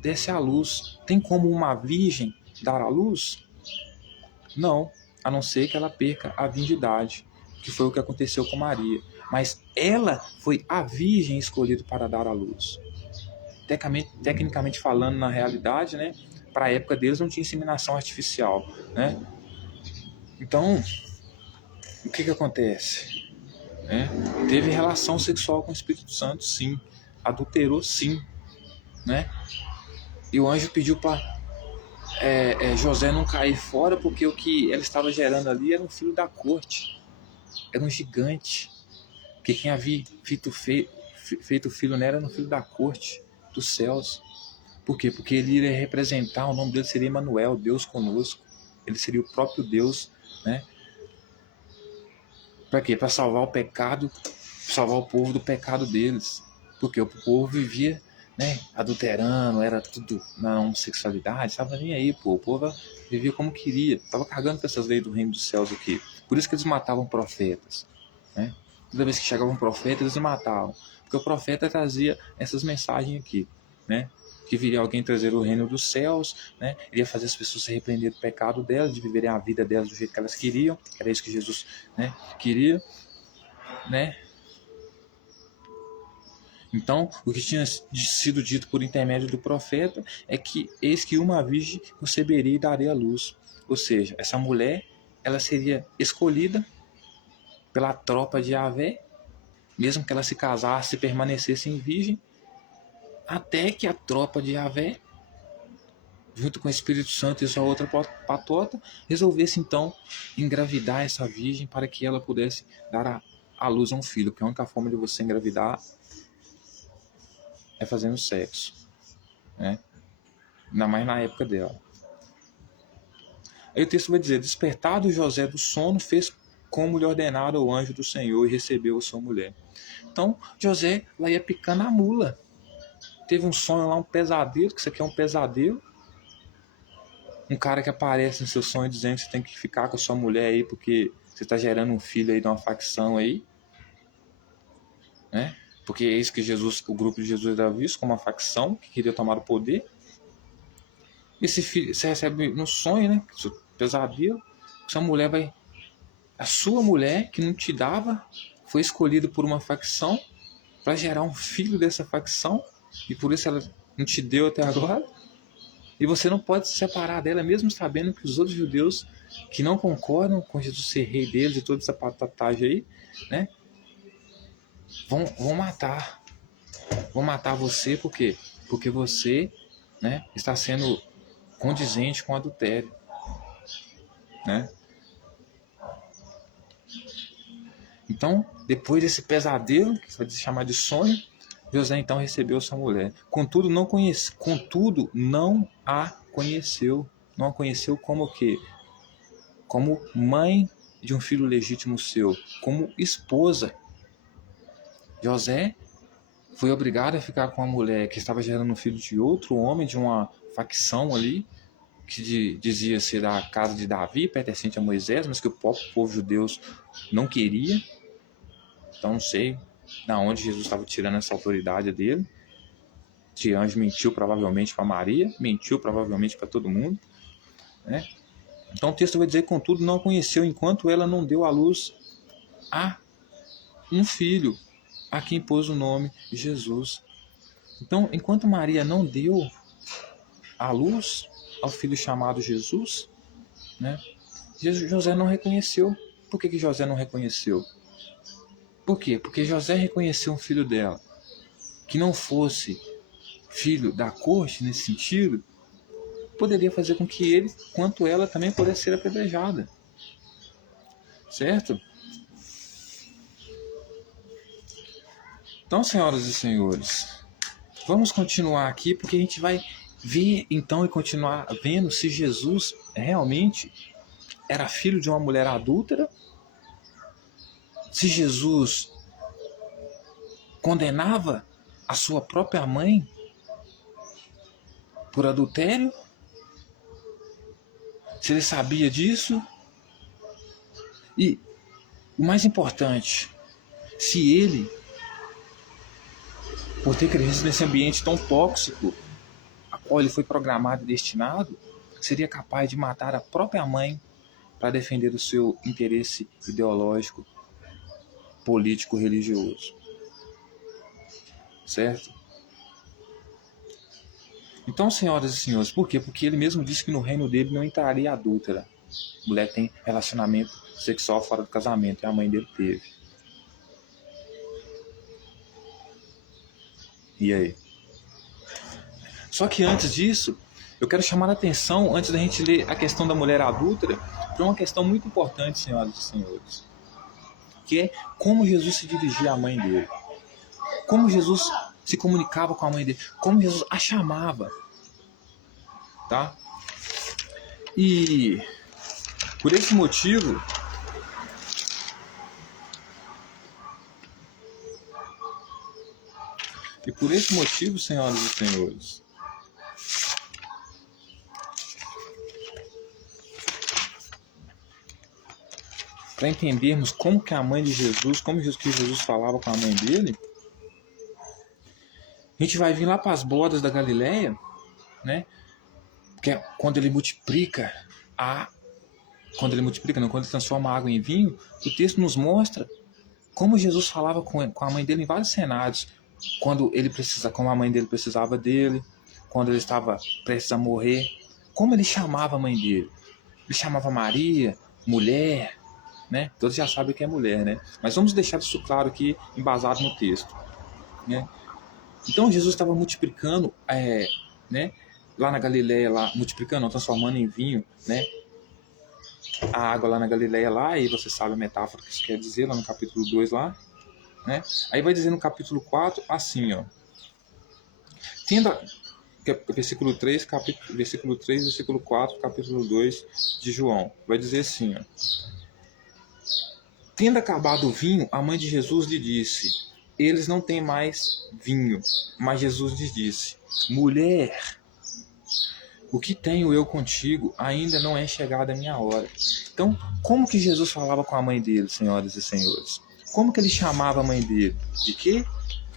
desse à luz. Tem como uma virgem dar à luz? Não, a não ser que ela perca a virgindade, que foi o que aconteceu com Maria. Mas ela foi a virgem escolhida para dar à luz. Tecnicamente falando, na realidade, né, para a época deles não tinha inseminação artificial, né? Então, o que acontece? Teve relação sexual com o Espírito Santo, sim. Adulterou, sim, né? E o anjo pediu para José não cair fora, porque o que ela estava gerando ali era um filho da corte, era um gigante, porque quem havia feito filho nela era um filho da corte dos céus. Por quê? Porque ele iria representar, o nome dele seria Emanuel, Deus conosco. Ele seria o próprio Deus, né? Para quê? Para salvar o pecado, salvar o povo do pecado deles. Porque o povo vivia, né, adulterando, era tudo na homossexualidade, estava nem aí, pô. O povo vivia como queria, estava cagando com essas leis do reino dos céus aqui. Por isso que eles matavam profetas, né? Toda vez que chegava um profeta, eles matavam. Porque o profeta trazia essas mensagens aqui, né? Que viria alguém trazer o reino dos céus, né? Iria fazer as pessoas se arrepender do pecado delas, de viverem a vida delas do jeito que elas queriam. Era isso que Jesus, né, queria, né? Então, o que tinha sido dito por intermédio do profeta é que eis que uma virgem conceberia e daria à luz. Ou seja, essa mulher, ela seria escolhida pela tropa de Yahvé, mesmo que ela se casasse e permanecesse em virgem, até que a tropa de Yahvé, junto com o Espírito Santo e sua outra patota, resolvesse então engravidar essa virgem para que ela pudesse dar à luz a um filho, porque a única forma de você engravidar é fazendo sexo, né? Ainda mais na época dela. Aí o texto vai dizer: despertado José do sono, fez como lhe ordenara o anjo do Senhor e recebeu a sua mulher. Então José lá ia picando a mula. Teve um sonho lá, um pesadelo, que isso aqui é um pesadelo. Um cara que aparece no seu sonho dizendo que você tem que ficar com a sua mulher aí porque você está gerando um filho aí de uma facção aí, né? Porque é isso que o grupo de Jesus era visto como uma facção que queria tomar o poder. Esse filho, você recebe no sonho, né? Pesadelo. Essa mulher vai. A sua mulher, que não te dava, foi escolhida por uma facção para gerar um filho dessa facção, e por isso ela não te deu até agora. E você não pode se separar dela, mesmo sabendo que os outros judeus que não concordam com Jesus ser rei deles e toda essa patatagem aí, né? Vão matar. Vão matar você, por quê? Porque você, né, está sendo condizente com adultério, né? Então, depois desse pesadelo, que vai se chamar de sonho, José então recebeu sua mulher. Contudo, não a conheceu. Não a conheceu como o quê? Como mãe de um filho legítimo seu, como esposa. José foi obrigado a ficar com uma mulher que estava gerando um filho de outro homem, de uma facção ali, que dizia ser da casa de Davi, pertencente a Moisés, mas que o próprio povo judeu não queria. Então não sei da onde Jesus estava tirando essa autoridade dele. Esse anjo mentiu provavelmente para Maria, mentiu provavelmente para todo mundo, né? Então o texto vai dizer: contudo não a conheceu enquanto ela não deu à luz a um filho, a quem pôs o nome Jesus. Então, enquanto Maria não deu à luz ao filho chamado Jesus, né, José não reconheceu. Por que José não reconheceu? Por quê? Porque José reconheceu um filho dela que não fosse filho da corte nesse sentido, poderia fazer com que ele, quanto ela, também pudesse ser apedrejada. Certo? Então, senhoras e senhores, vamos continuar aqui, porque a gente vai ver então e continuar vendo se Jesus realmente era filho de uma mulher adúltera, se Jesus condenava a sua própria mãe por adultério? Se ele sabia disso? E o mais importante, se ele, por ter crescido nesse ambiente tão tóxico, a qual ele foi programado e destinado, seria capaz de matar a própria mãe para defender o seu interesse ideológico, político, religioso. Certo? Então, senhoras e senhores, por quê? Porque ele mesmo disse que no reino dele não entraria adúltera. Mulher tem relacionamento sexual fora do casamento, e a mãe dele teve. E aí? Só que antes disso, eu quero chamar a atenção, antes da gente ler a questão da mulher adúltera, para uma questão muito importante, senhoras e senhores, que é como Jesus se dirigia à mãe dele. Como Jesus se comunicava com a mãe dele, como Jesus a chamava, tá? E por esse motivo, senhoras e senhores, para entendermos como que a mãe de Jesus, como que Jesus falava com a mãe dele, a gente vai vir lá para as bordas da Galileia, né? Que é quando ele multiplica quando ele transforma a água em vinho, o texto nos mostra como Jesus falava com a mãe dele em vários cenários. Como a mãe dele precisava dele, quando ele estava prestes a morrer, como ele chamava a mãe dele. Ele chamava Maria, mulher, né? Todos já sabem que é mulher, né? Mas vamos deixar isso claro aqui, embasado no texto, né? Então Jesus estava multiplicando, né? Lá na Galileia, transformando em vinho, né? A água lá na Galileia lá, e você sabe a metáfora que isso quer dizer lá no capítulo 2 lá, né? Aí vai dizer no capítulo 4 assim, ó. Versículo 3, versículo 4, capítulo 2 de João. Vai dizer assim, ó. Tendo acabado o vinho, a mãe de Jesus lhe disse: eles não têm mais vinho. Mas Jesus lhe disse: mulher, o que tenho eu contigo ainda não é chegada a minha hora. Então, como que Jesus falava com a mãe dele, senhoras e senhores? Como que ele chamava a mãe dele? De quê?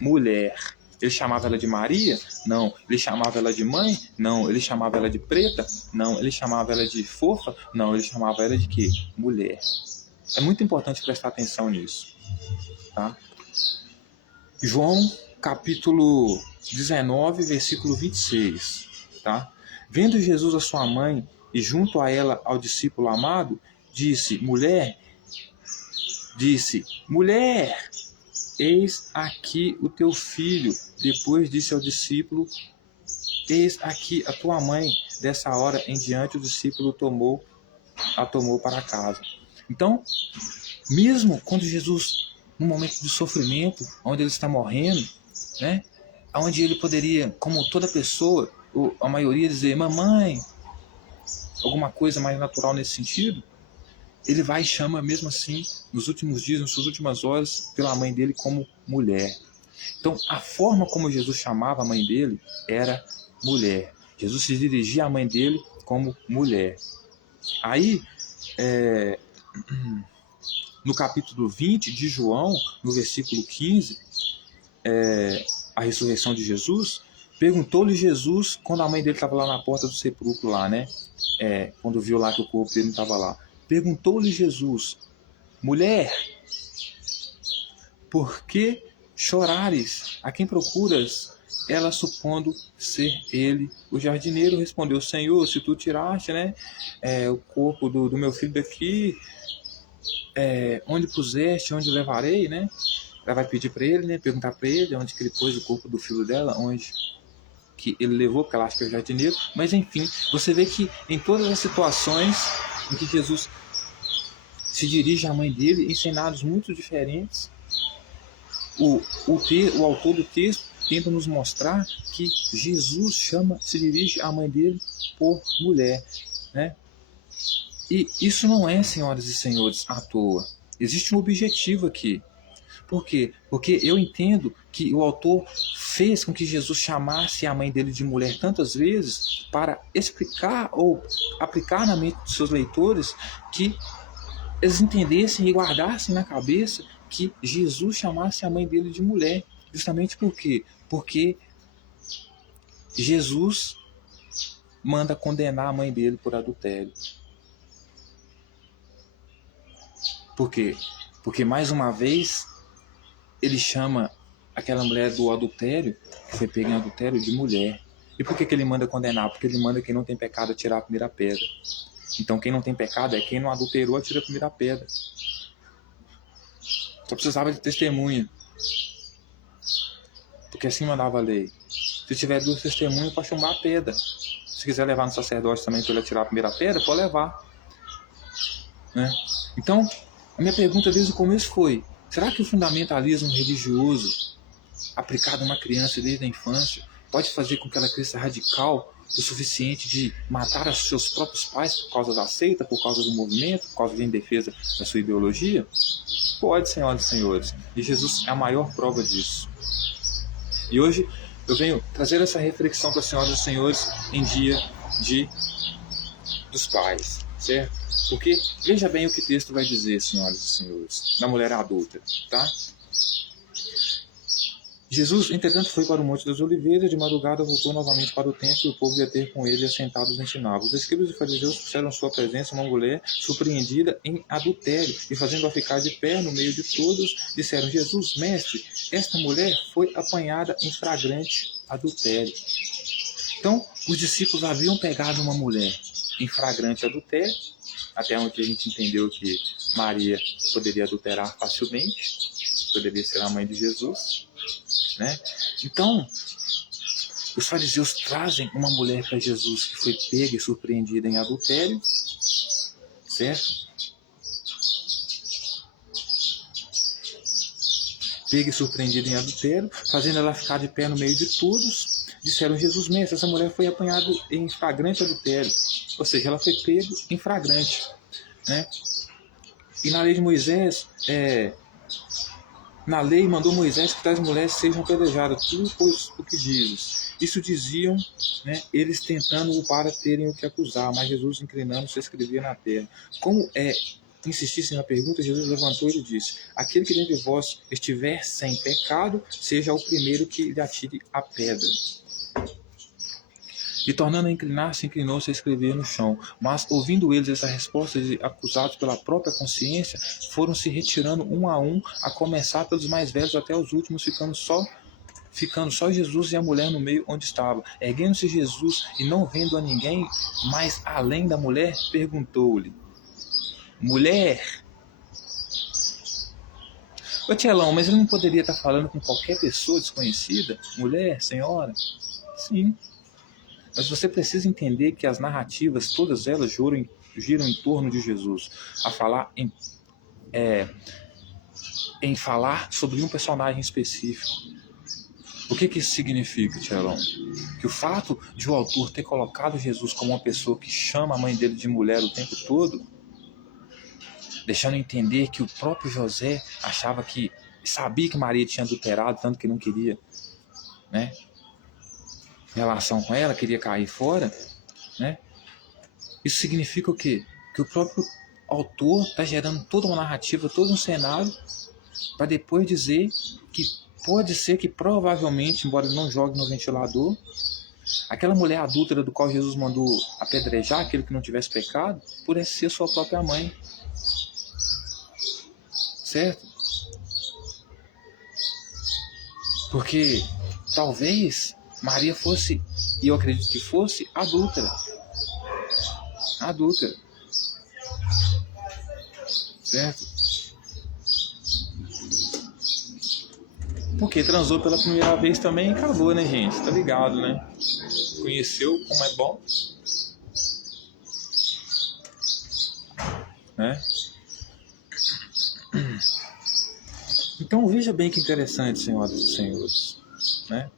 Mulher. Ele chamava ela de Maria? Não. Ele chamava ela de mãe? Não. Ele chamava ela de preta? Não. Ele chamava ela de fofa? Não. Ele chamava ela de quê? Mulher. É muito importante prestar atenção nisso, tá? João, capítulo 19, versículo 26, tá? Vendo Jesus a sua mãe e junto a ela ao discípulo amado, disse, mulher, eis aqui o teu filho. Depois disse ao discípulo, eis aqui a tua mãe. Dessa hora em diante o discípulo a tomou para casa. Então, mesmo quando Jesus, no momento de sofrimento, onde ele está morrendo, né, onde ele poderia, como toda pessoa, ou a maioria, dizer mamãe, alguma coisa mais natural nesse sentido, ele vai e chama mesmo assim, nos últimos dias, nas suas últimas horas, pela mãe dele como mulher. Então, a forma como Jesus chamava a mãe dele era mulher. Jesus se dirigia à mãe dele como mulher. Aí, no capítulo 20 de João, no versículo 15, a ressurreição de Jesus, perguntou-lhe Jesus, quando a mãe dele estava lá na porta do sepulcro, lá, né? Quando viu lá que o corpo dele não estava lá. Perguntou-lhe Jesus, mulher, por que chorares? A quem procuras? Ela, supondo ser ele, o jardineiro, respondeu, Senhor, se tu tiraste, né, o corpo do meu filho daqui, onde puseste, onde levarei, né? Ela vai pedir para ele, né, perguntar para ele onde que ele pôs o corpo do filho dela, onde que ele levou, porque ela acha que é o jardineiro. Mas enfim, você vê que em todas as situações em que Jesus se dirige à mãe dele, em cenários muito diferentes, o autor do texto tenta nos mostrar que Jesus se dirige à mãe dele por mulher, né? E isso não é, senhoras e senhores, à toa. Existe um objetivo aqui. Por quê? Porque eu entendo que o autor fez com que Jesus chamasse a mãe dele de mulher tantas vezes para explicar ou aplicar na mente dos seus leitores que eles entendessem e guardassem na cabeça que Jesus chamasse a mãe dele de mulher. Justamente por quê? Porque Jesus manda condenar a mãe dele por adultério. Por quê? Porque, mais uma vez, ele chama aquela mulher do adultério, que foi pega em adultério, de mulher. E por que ele manda condenar? Porque ele manda quem não tem pecado atirar a primeira pedra. Então, quem não tem pecado é quem não adulterou, atira a primeira pedra. Só precisava de testemunha. Porque assim mandava a lei. Se tiver 2 testemunhas, pode chumbar a pedra. Se quiser levar no sacerdote também para ele atirar a primeira pedra, pode levar. Né? Então, a minha pergunta desde o começo foi: será que o fundamentalismo religioso aplicado a uma criança desde a infância pode fazer com que ela cresça radical o suficiente de matar os seus próprios pais por causa da seita, por causa do movimento, por causa de em defesa da sua ideologia? Pode, senhoras e senhores. E Jesus é a maior prova disso. E hoje eu venho trazer essa reflexão para as senhoras e senhores em dia dos pais, certo? Porque veja bem o que o texto vai dizer, senhoras e senhores, da mulher adulta, tá? Jesus, entretanto, foi para o Monte das Oliveiras, de madrugada voltou novamente para o templo e o povo ia ter com ele assentados ensinava. Os escribas e fariseus puseram em sua presença uma mulher surpreendida em adultério e fazendo-a ficar de pé no meio de todos, disseram: Jesus, mestre, esta mulher foi apanhada em flagrante adultério. Então, os discípulos haviam pegado uma mulher em flagrante adultério, até onde a gente entendeu que Maria poderia adulterar facilmente, poderia ser a mãe de Jesus. Né? Então, os fariseus trazem uma mulher para Jesus que foi pega e surpreendida em adultério, certo? Pega e surpreendida em adultério, fazendo ela ficar de pé no meio de todos. Disseram: Jesus, mestre, essa mulher foi apanhada em flagrante adultério. Ou seja, ela foi pega em flagrante. Né? E na lei de Moisés, na lei mandou Moisés que tais mulheres sejam apedrejadas, tudo pois o que dizes. Isso diziam, né, eles tentando-o para terem o que acusar, mas Jesus, inclinando-se, escrevia na terra. Como insistissem na pergunta, Jesus levantou e lhe disse: aquele que dentre vós estiver sem pecado, seja o primeiro que lhe atire a pedra. E tornando a inclinar-se, inclinou-se a escrever no chão. Mas, ouvindo eles essa resposta de acusados pela própria consciência, foram se retirando um, a começar pelos mais velhos até os últimos, ficando só Jesus e a mulher no meio onde estava. Erguendo-se Jesus e não vendo a ninguém mais além da mulher, perguntou-lhe: mulher? Ô Tielão, mas ele não poderia estar falando com qualquer pessoa desconhecida? Mulher, senhora? Sim. Mas você precisa entender que as narrativas, todas elas giram em torno de Jesus, a falar em falar sobre um personagem específico. O que isso significa, Tielão? Que o fato de o autor ter colocado Jesus como uma pessoa que chama a mãe dele de mulher o tempo todo, deixando entender que o próprio José sabia que Maria tinha adulterado, tanto que não queria, né, relação com ela, queria cair fora, né? Isso significa o quê? Que o próprio autor está gerando toda uma narrativa, todo um cenário, para depois dizer que pode ser que provavelmente, embora ele não jogue no ventilador, aquela mulher adúltera do qual Jesus mandou apedrejar aquele que não tivesse pecado, pudesse ser sua própria mãe. Certo? Porque talvez Maria fosse, e eu acredito que fosse, adúltera. Certo? Porque transou pela primeira vez também e acabou, né, gente? Tá ligado, né? Conheceu como é bom, né? Então veja bem que interessante, senhoras e senhores, né?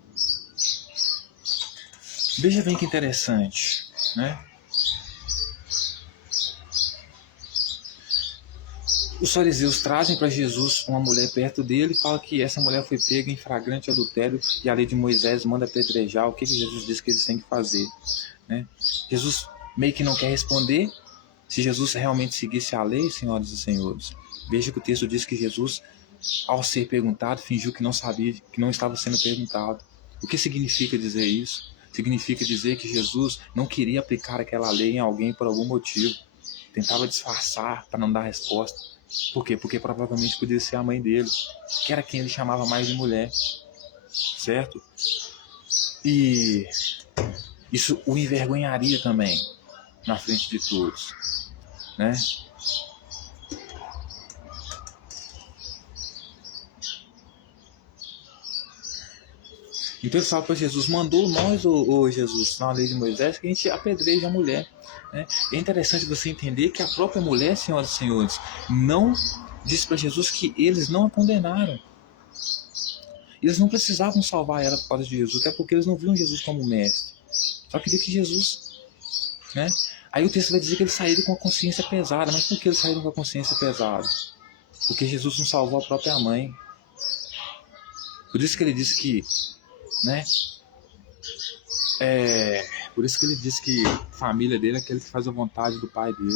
Veja bem que interessante, né? Os fariseus trazem para Jesus uma mulher perto dele e falam que essa mulher foi pega em flagrante adultério e a lei de Moisés manda apedrejar. O que Jesus diz que eles têm que fazer? Né? Jesus meio que não quer responder. Se Jesus realmente seguisse a lei, senhoras e senhores, veja que o texto diz que Jesus, ao ser perguntado, fingiu que não sabia, que não estava sendo perguntado. O que significa dizer isso? Significa dizer que Jesus não queria aplicar aquela lei em alguém por algum motivo. Tentava disfarçar para não dar resposta. Por quê? Porque provavelmente podia ser a mãe dele, que era quem ele chamava mais de mulher, certo? E isso o envergonharia também na frente de todos, né? Então ele fala para Jesus, mandou nós, ô Jesus, na lei de Moisés, que a gente apedreje a mulher. Né? É interessante você entender que a própria mulher, senhoras e senhores, não disse para Jesus que eles não a condenaram. Eles não precisavam salvar ela por causa de Jesus, até porque eles não viam Jesus como mestre. Só queria que Jesus... Né? Aí o texto vai dizer que eles saíram com a consciência pesada. Mas por que eles saíram com a consciência pesada? Porque Jesus não salvou a própria mãe. Por isso que ele disse que... Né? Por isso que ele disse que a família dele é aquele que faz a vontade do pai dele.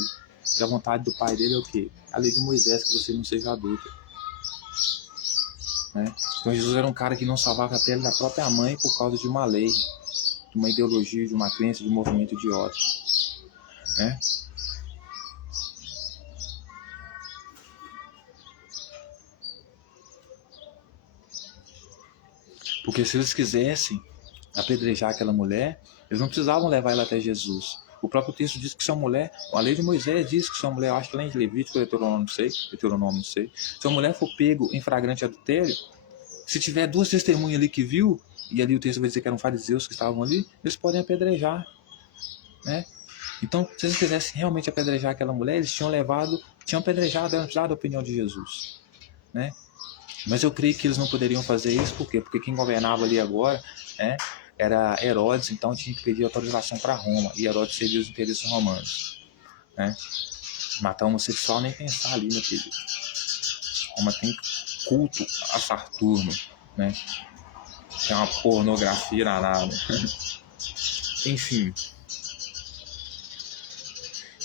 E a vontade do pai dele é o quê? A lei de Moisés, que você não seja adulto. Né? Então Jesus era um cara que não salvava a pele da própria mãe por causa de uma lei, de uma ideologia, de uma crença, de um movimento idiota. Né? Porque se eles quisessem apedrejar aquela mulher, eles não precisavam levar ela até Jesus. O próprio texto diz que se uma mulher, a lei de Moisés diz que se uma mulher, eu acho que lá em Levítico, Deuteronômio, não sei, se uma mulher for pego em flagrante adultério, se tiver duas testemunhas ali que viu, e ali o texto vai dizer que eram fariseus que estavam ali, eles podem apedrejar. Né? Então, se eles quisessem realmente apedrejar aquela mulher, eles tinham apedrejado, ela não precisava da opinião de Jesus. Né? Mas eu creio que eles não poderiam fazer isso, por quê? Porque quem governava ali agora, né, era Herodes, então tinha que pedir autorização para Roma, e Herodes servia os interesses romanos. Né? Matar homossexual nem pensar ali, meu querido. Roma tem culto a Saturno, né? Tem uma pornografia danada. Enfim.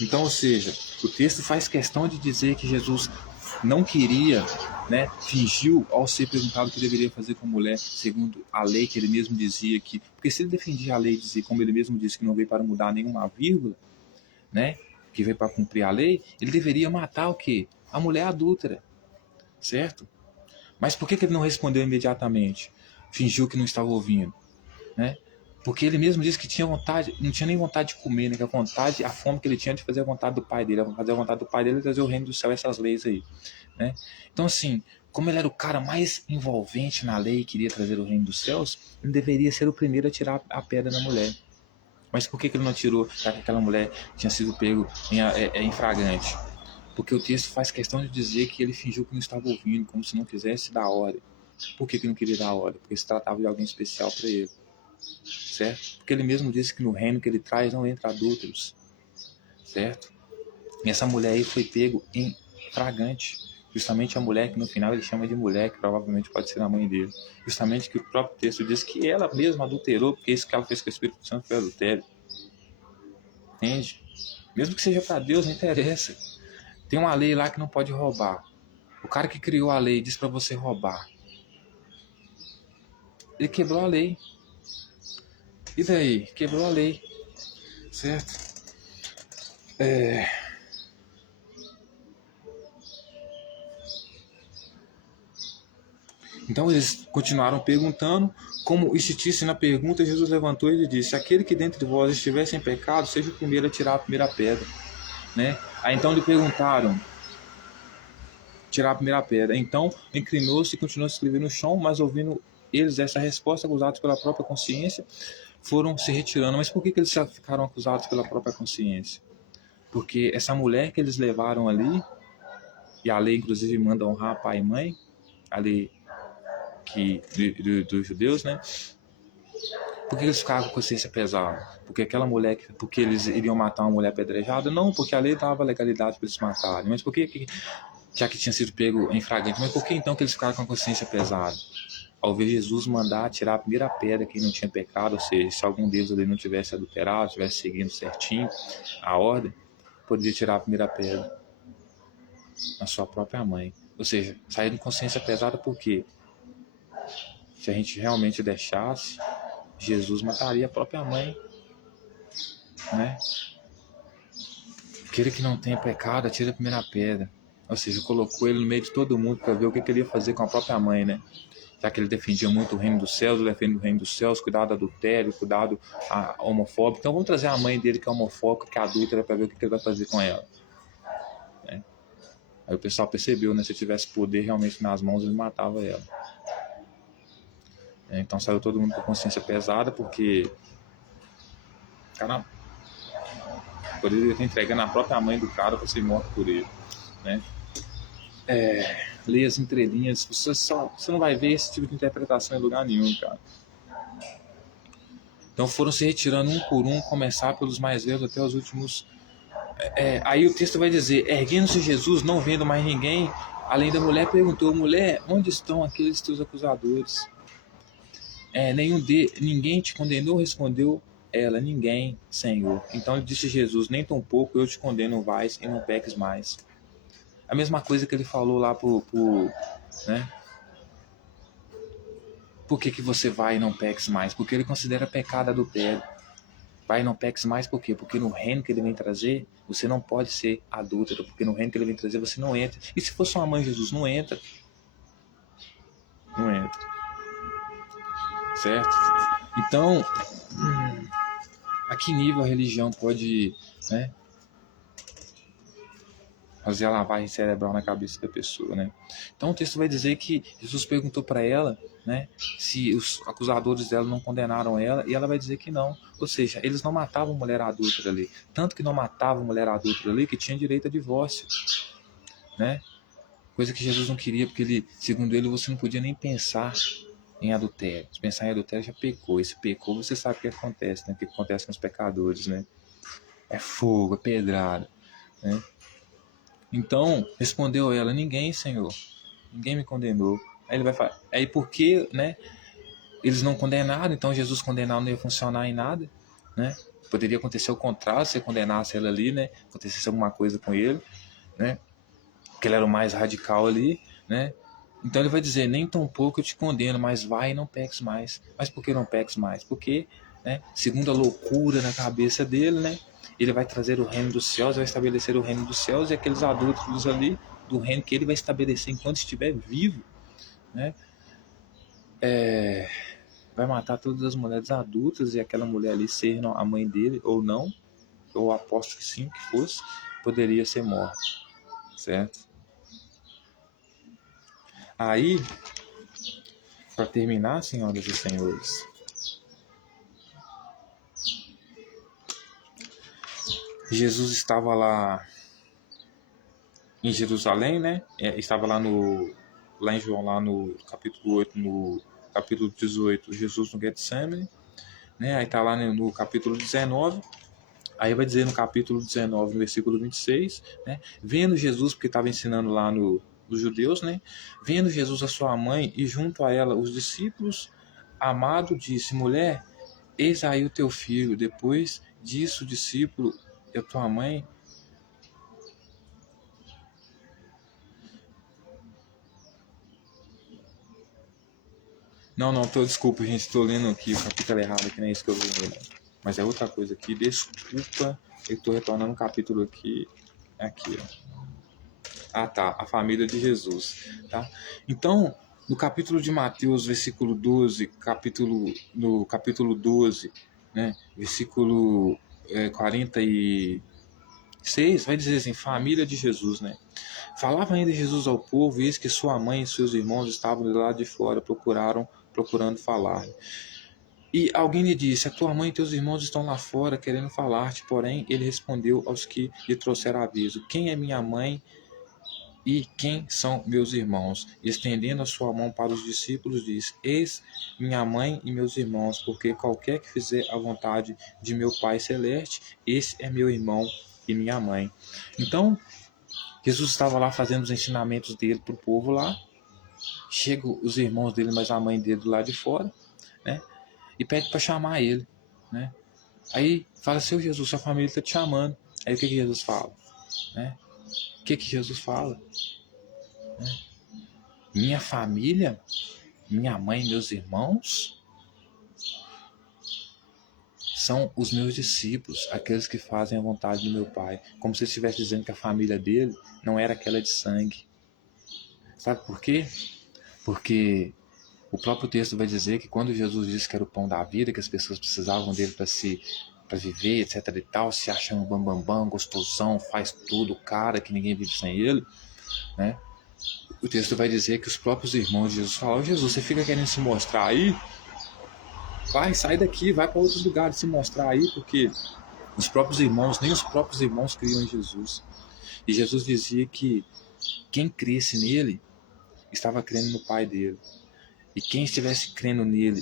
Então, ou seja, o texto faz questão de dizer que Jesus não queria, né, fingiu ao ser perguntado o que deveria fazer com a mulher, segundo a lei que ele mesmo dizia que... Porque se ele defendia a lei e dizia, como ele mesmo disse, que não veio para mudar nenhuma vírgula, né, que veio para cumprir a lei, ele deveria matar o quê? A mulher adúltera, certo? Mas por que ele não respondeu imediatamente? Fingiu que não estava ouvindo, né? Porque ele mesmo disse que tinha vontade, não tinha nem vontade de comer, né? Que a fome que ele tinha de fazer a vontade do pai dele, fazer a vontade do pai dele e trazer o reino do céu, essas leis aí, né? Então, assim, como ele era o cara mais envolvente na lei e queria trazer o reino dos céus, ele deveria ser o primeiro a tirar a pedra da mulher. Mas por que ele não tirou, já que aquela mulher tinha sido pego em flagrante? Porque o texto faz questão de dizer que ele fingiu que não estava ouvindo, como se não quisesse dar ordem. Por que não queria dar ordem? Porque se tratava de alguém especial para ele. Certo? Porque ele mesmo disse que no reino que ele traz não entra adúlteros, certo? E essa mulher aí foi pego em flagrante, justamente a mulher que no final ele chama de mulher, que provavelmente pode ser a mãe dele, justamente que o próprio texto diz que ela mesma adulterou, porque isso que ela fez com o Espírito Santo foi adultério, entende? Mesmo que seja para Deus, não interessa. Tem uma lei lá que não pode roubar. O cara que criou a lei diz para você roubar. Ele quebrou a lei. E daí? Quebrou a lei. Certo? Então eles continuaram perguntando. Como insistisse na pergunta, Jesus levantou e lhe disse: aquele que dentre vós estiver sem pecado, seja o primeiro a tirar a primeira pedra. Né? Aí então lhe perguntaram: tirar a primeira pedra. Então inclinou-se e continuou a escrever no chão, mas ouvindo eles essa resposta, acusados pela própria consciência, foram se retirando. Mas por que eles já ficaram acusados pela própria consciência? Porque essa mulher que eles levaram ali, e a lei inclusive manda honrar pai e mãe, a lei dos judeus, né? Por que eles ficaram com consciência pesada? Porque aquela mulher, porque eles iriam matar uma mulher apedrejada? Não, porque a lei dava legalidade para eles matarem. Mas por que já que tinha sido pego em flagrante. Mas por que então que eles ficaram com a consciência pesada? Ao ver Jesus mandar tirar a primeira pedra quem não tinha pecado, ou seja, se algum deles ali não tivesse adulterado, estivesse seguindo certinho a ordem, poderia tirar a primeira pedra na sua própria mãe. Ou seja, sair de consciência pesada porque se a gente realmente deixasse, Jesus mataria a própria mãe, né? Aquele que não tem pecado, atira a primeira pedra. Ou seja, colocou ele no meio de todo mundo para ver o que ele ia fazer com a própria mãe, né? Já que ele defendia muito o reino dos céus, ele defende o reino dos céus, cuidado do adultério, cuidado homofóbico. Então vamos trazer a mãe dele que é homofóbica, que é adúltera, para ver o que ele vai fazer com ela. Né? Aí o pessoal percebeu, né? Se tivesse poder realmente nas mãos, ele matava ela. Então saiu todo mundo com consciência pesada, porque cara poderia ter entregado a própria mãe do cara para ser morto por ele, né? Leia as entrelinhas, você não vai ver esse tipo de interpretação em lugar nenhum, cara. Então foram se retirando um por um, começar pelos mais velhos até os últimos. Aí o texto vai dizer: erguendo-se Jesus, não vendo mais ninguém, além da mulher, perguntou: mulher, onde estão aqueles teus acusadores? Ninguém te condenou? Respondeu ela: ninguém, Senhor. Então ele disse Jesus: nem tão pouco eu te condeno, vais e não peques mais. A mesma coisa que ele falou lá né? Por que você vai e não peques mais? Porque ele considera pecado adultério. Vai e não peques mais por quê? Porque no reino que ele vem trazer, você não pode ser adúltero, porque no reino que ele vem trazer você não entra. E se for sua mãe, Jesus, não entra. Não entra. Certo? Então, a que nível a religião pode, né, fazer a lavagem cerebral na cabeça da pessoa, né? Então o texto vai dizer que Jesus perguntou para ela, né, se os acusadores dela não condenaram ela, e ela vai dizer que não. Ou seja, eles não matavam mulher adúltera ali. Tanto que não matavam mulher adúltera ali que tinha direito a divórcio, né? Coisa que Jesus não queria, porque ele, segundo ele, você não podia nem pensar em adultério. Se pensar em adultério já pecou. E se pecou, você sabe o que acontece, né? O que acontece com os pecadores, né? É fogo, é pedrada, né? Então, respondeu ela: ninguém, Senhor, ninguém me condenou. Aí ele vai falar, aí porque, né, eles não condenaram, então Jesus condenado não ia funcionar em nada, né? Poderia acontecer o contrário, se condenasse ela ali, né? Acontecesse alguma coisa com ele, né? Porque ele era o mais radical ali, né? Então ele vai dizer: nem tão pouco eu te condeno, mas vai e não peques mais. Mas por que não peques mais? Porque, né, segundo a loucura na cabeça dele, né, ele vai trazer o reino dos céus, vai estabelecer o reino dos céus, e aqueles adúlteros ali do reino que ele vai estabelecer enquanto estiver vivo, né, vai matar todas as mulheres adultas, e aquela mulher ali ser a mãe dele ou não, ou aposto que sim, que fosse, poderia ser morta, certo? Aí, para terminar, senhoras e senhores, Jesus estava lá em Jerusalém, né? Estava lá em João, lá no capítulo 8, no capítulo 18, Jesus no Getsemane, né? Aí tá lá no capítulo 19, aí vai dizer no capítulo 19, no versículo 26, né? Vendo Jesus, porque estava ensinando lá os judeus, né? Vendo Jesus a sua mãe e junto a ela os discípulos, amado disse: mulher, eis aí o teu filho. Depois disso, o discípulo e a tua mãe. Não, desculpa, gente, estou lendo aqui o capítulo errado, que não é isso que eu vou ler, não. Mas é outra coisa aqui, desculpa, eu estou retornando um capítulo aqui, ó. Ah, tá, a família de Jesus, tá? Então, no capítulo de Mateus, versículo 12, no capítulo 12, né, versículo 46, vai dizer assim, família de Jesus, né? Falava ainda Jesus ao povo, e eis que sua mãe e seus irmãos estavam do lado de fora, procurando falar. E alguém lhe disse: a tua mãe e teus irmãos estão lá fora querendo falar-te. Porém, ele respondeu aos que lhe trouxeram aviso: quem é minha mãe e quem são meus irmãos? E estendendo a sua mão para os discípulos, disse: eis minha mãe e meus irmãos, porque qualquer que fizer a vontade de meu Pai Celeste, esse é meu irmão e minha mãe. Então, Jesus estava lá fazendo os ensinamentos dele para o povo lá. Chegam os irmãos dele, mas a mãe dele do lado de fora, né? E pede para chamar ele, né? Aí fala, seu Jesus, sua família está te chamando. Aí o que Jesus fala? Né? O que Jesus fala? Né? Minha família, minha mãe e meus irmãos são os meus discípulos, aqueles que fazem a vontade do meu Pai. Como se ele estivesse dizendo que a família dele não era aquela de sangue. Sabe por quê? Porque o próprio texto vai dizer que quando Jesus disse que era o pão da vida, que as pessoas precisavam dele para viver, etc e tal, se achando bambambam, gostosão, faz tudo, cara, que ninguém vive sem ele, né? O texto vai dizer que os próprios irmãos de Jesus falaram, Jesus, você fica querendo se mostrar aí? Vai, sai daqui, vai para outros lugares se mostrar aí, porque os próprios irmãos, nem os próprios irmãos criam em Jesus. E Jesus dizia que quem cresce nele estava crendo no Pai dele. E quem estivesse crendo nele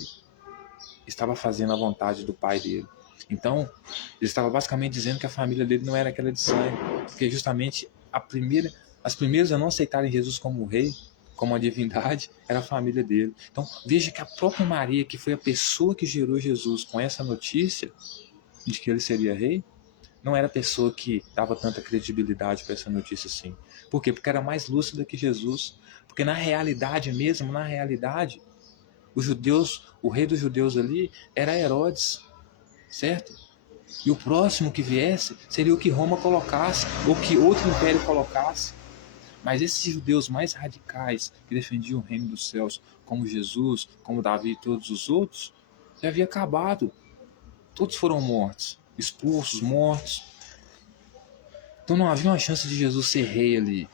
estava fazendo a vontade do Pai dele. Então, ele estava basicamente dizendo que a família dele não era aquela de sangue, porque justamente as primeiras a não aceitarem Jesus como rei, como a divindade, era a família dele. Então, veja que a própria Maria, que foi a pessoa que gerou Jesus com essa notícia de que ele seria rei, não era a pessoa que dava tanta credibilidade para essa notícia assim. Por quê? Porque era mais lúcida que Jesus. Porque na realidade mesmo, os judeus, o rei dos judeus ali era Herodes, certo? E o próximo que viesse seria o que Roma colocasse, ou que outro império colocasse. Mas esses judeus mais radicais, que defendiam o reino dos céus, como Jesus, como Davi e todos os outros, já havia acabado. Todos foram mortos, expulsos, mortos. Então não havia uma chance de Jesus ser rei ali.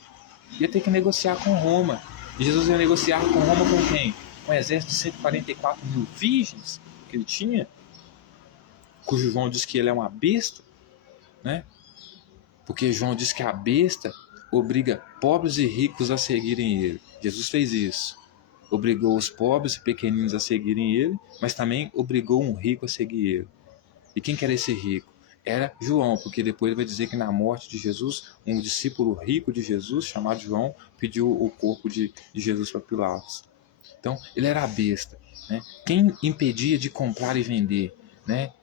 Ia ter que negociar com Roma. E Jesus ia negociar com Roma com quem? Com um exército de 144 mil virgens que ele tinha, cujo João diz que ele é uma besta, né? Porque João diz que a besta obriga pobres e ricos a seguirem ele. Jesus fez isso. Obrigou os pobres e pequeninos a seguirem ele, mas também obrigou um rico a seguir ele. E quem que era esse rico? Era João, porque depois ele vai dizer que na morte de Jesus, um discípulo rico de Jesus, chamado João, pediu o corpo de Jesus para Pilatos. Então, ele era a besta, né? Quem impedia de comprar e vender, né?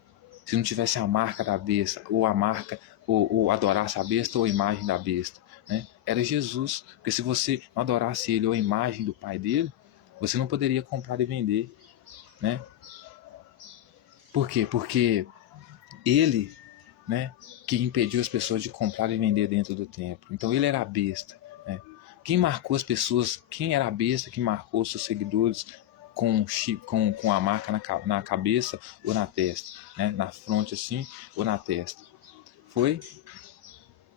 Se não tivesse a marca da besta, ou a marca, ou adorasse a besta, ou a imagem da besta, né? Era Jesus, porque se você não adorasse ele ou a imagem do pai dele, você não poderia comprar e vender, né? Por quê? Porque ele, né, que impediu as pessoas de comprar e vender dentro do templo. Então ele era a besta, né? Quem marcou as pessoas, quem era a besta que marcou seus seguidores com a marca na cabeça ou na testa, né? Na fronte assim ou na testa? Foi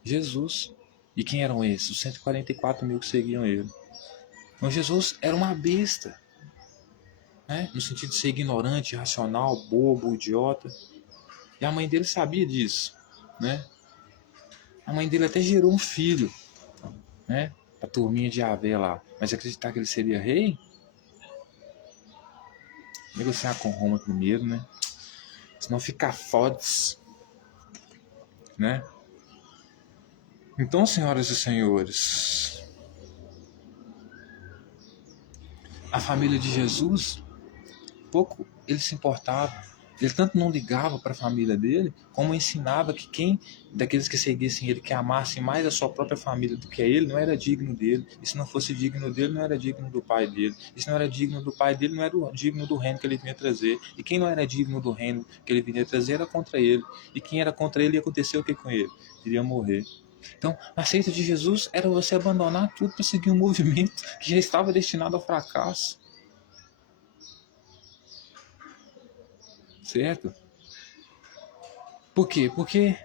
Jesus. E quem eram esses? Os 144 mil que seguiam ele. Então Jesus era uma besta, né? No sentido de ser ignorante, irracional, bobo, idiota. E a mãe dele sabia disso, né? A mãe dele até gerou um filho, né? A turminha de Javé lá. Mas acreditar que ele seria rei? Negociar com Roma primeiro, né? Senão fica foda-se, né? Então, senhoras e senhores, a família de Jesus, pouco ele se importava. Ele tanto não ligava para a família dele, como ensinava que quem daqueles que seguissem ele, que amassem mais a sua própria família do que a ele, não era digno dele. E se não fosse digno dele, não era digno do pai dele. E se não era digno do pai dele, não era digno do reino que ele vinha trazer. E quem não era digno do reino que ele vinha trazer era contra ele. E quem era contra ele ia acontecer o que com ele? Iria morrer. Então, a seita de Jesus era você abandonar tudo para seguir um movimento que já estava destinado ao fracasso. Certo? Por quê? Porque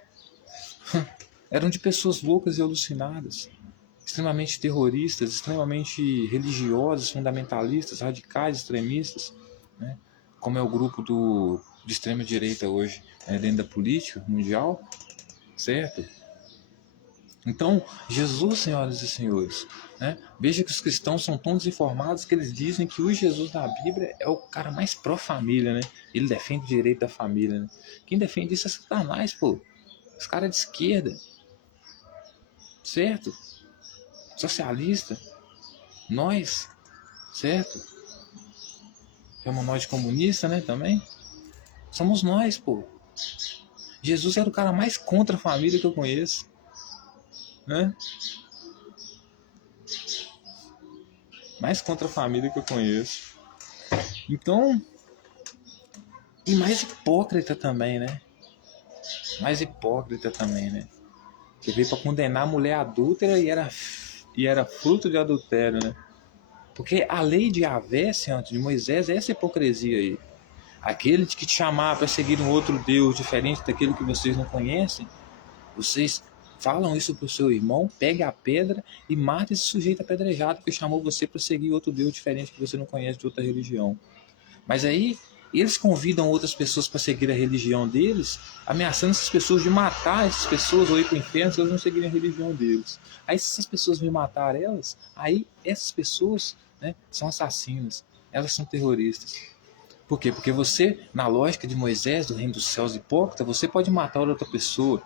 eram de pessoas loucas e alucinadas, extremamente terroristas, extremamente religiosas, fundamentalistas, radicais, extremistas, né? Como é o grupo de extrema direita hoje, né, dentro da política mundial, certo? Então, Jesus, senhoras e senhores, né, veja que os cristãos são tão desinformados que eles dizem que o Jesus da Bíblia é o cara mais pró-família, né? Ele defende o direito da família, né? Quem defende isso é Satanás, pô. Os caras de esquerda, certo? socialista, nós, certo? Chamam nós de comunista, né, também. Somos nós, pô. Jesus era o cara mais contra a família que eu conheço, né? Mais contra a família que eu conheço. Então, e mais hipócrita também, né? Mais hipócrita também, né? Que veio para condenar a mulher adúltera e era fruto de adultério, né? Porque a lei de Yahvé, Senhor, de Moisés, é essa hipocrisia aí. Aquele que te chamar para seguir um outro Deus diferente daquele que vocês não conhecem, vocês falam isso para o seu irmão, pegue a pedra e mate esse sujeito apedrejado que chamou você para seguir outro Deus diferente que você não conhece de outra religião. Mas aí eles convidam outras pessoas para seguir a religião deles, ameaçando essas pessoas de matar essas pessoas ou ir para o inferno se elas não seguirem a religião deles. Aí se essas pessoas vêm matar elas, aí essas pessoas, né, são assassinas, elas são terroristas. Por quê? Porque você, na lógica de Moisés, do reino dos céus hipócrita, você pode matar outra pessoa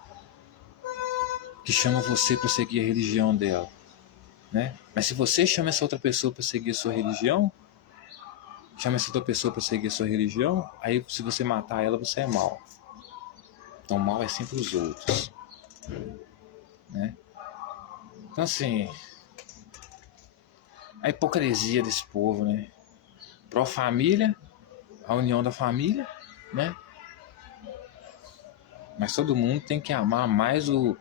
que chama você para seguir a religião dela, né? Mas se você chama essa outra pessoa para seguir a sua religião, aí se você matar ela, você é mau. Então mal é sempre os outros, né? Então assim, a hipocrisia desse povo, né? Pró-família, a união da família, né? Mas todo mundo tem que amar mais o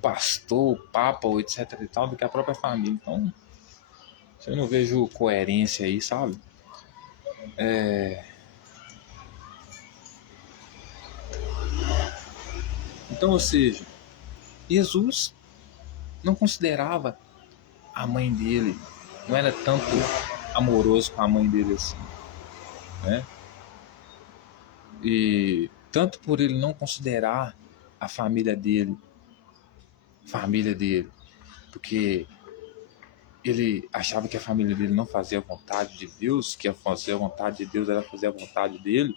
pastor, o papa, ou etc e tal, do que a própria família. Então, eu não vejo coerência aí, sabe? Então, ou seja, Jesus não considerava a mãe dele, não era tanto amoroso com a mãe dele assim, né? E tanto por ele não considerar a família dele, porque ele achava que a família dele não fazia a vontade de Deus, que fazer a vontade de Deus era fazer a vontade dele,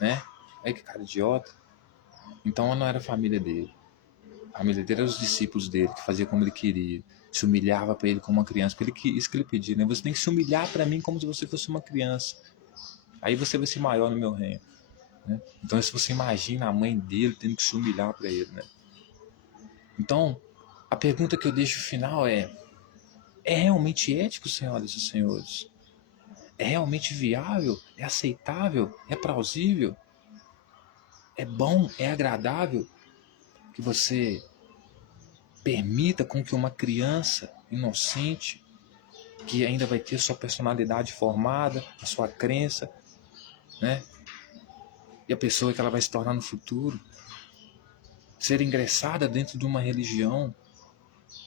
né? Aí que cara idiota. Então não era a família dele. A família dele eram os discípulos dele, que fazia como ele queria, se humilhava para ele como uma criança. Isso que ele pedia, né? Você tem que se humilhar para mim como se você fosse uma criança. Aí você vai ser maior no meu reino, né? Então se você imagina a mãe dele tendo que se humilhar para ele, né? Então a pergunta que eu deixo final é realmente ético, senhoras e senhores? É realmente viável? É aceitável? É plausível? É bom? É agradável que você permita com que uma criança inocente, que ainda vai ter sua personalidade formada, a sua crença, né? E a pessoa que ela vai se tornar no futuro, ser ingressada dentro de uma religião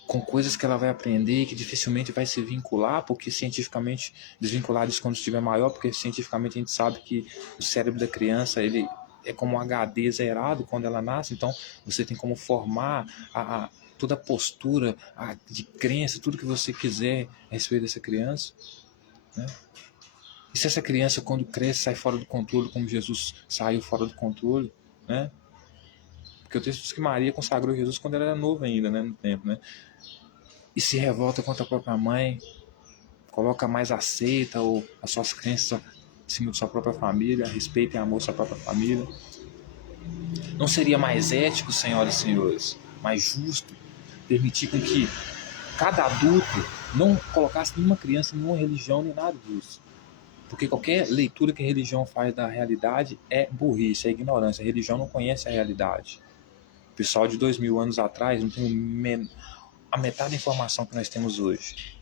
com coisas que ela vai aprender e que dificilmente vai se vincular, porque cientificamente, desvincular isso quando estiver maior, porque cientificamente a gente sabe que o cérebro da criança, ele é como um HD zerado quando ela nasce, então você tem como formar toda a postura de crença, tudo que você quiser a respeito dessa criança, né? E se essa criança, quando cresce, sai fora do controle, como Jesus saiu fora do controle, né? Porque o texto diz que Maria consagrou Jesus quando ela era novo ainda, né, no tempo, né? E se revolta contra a própria mãe, coloca mais aceita ou as suas crenças acima de sua própria família, respeita e amor sua própria família. Não seria mais ético, senhoras e senhores, mais justo, permitir com que cada adulto não colocasse nenhuma criança em nenhuma religião nem nada disso? Porque qualquer leitura que a religião faz da realidade é burrice, é ignorância. A religião não conhece a realidade. O pessoal de 2000 anos atrás não tem a metade da informação que nós temos hoje,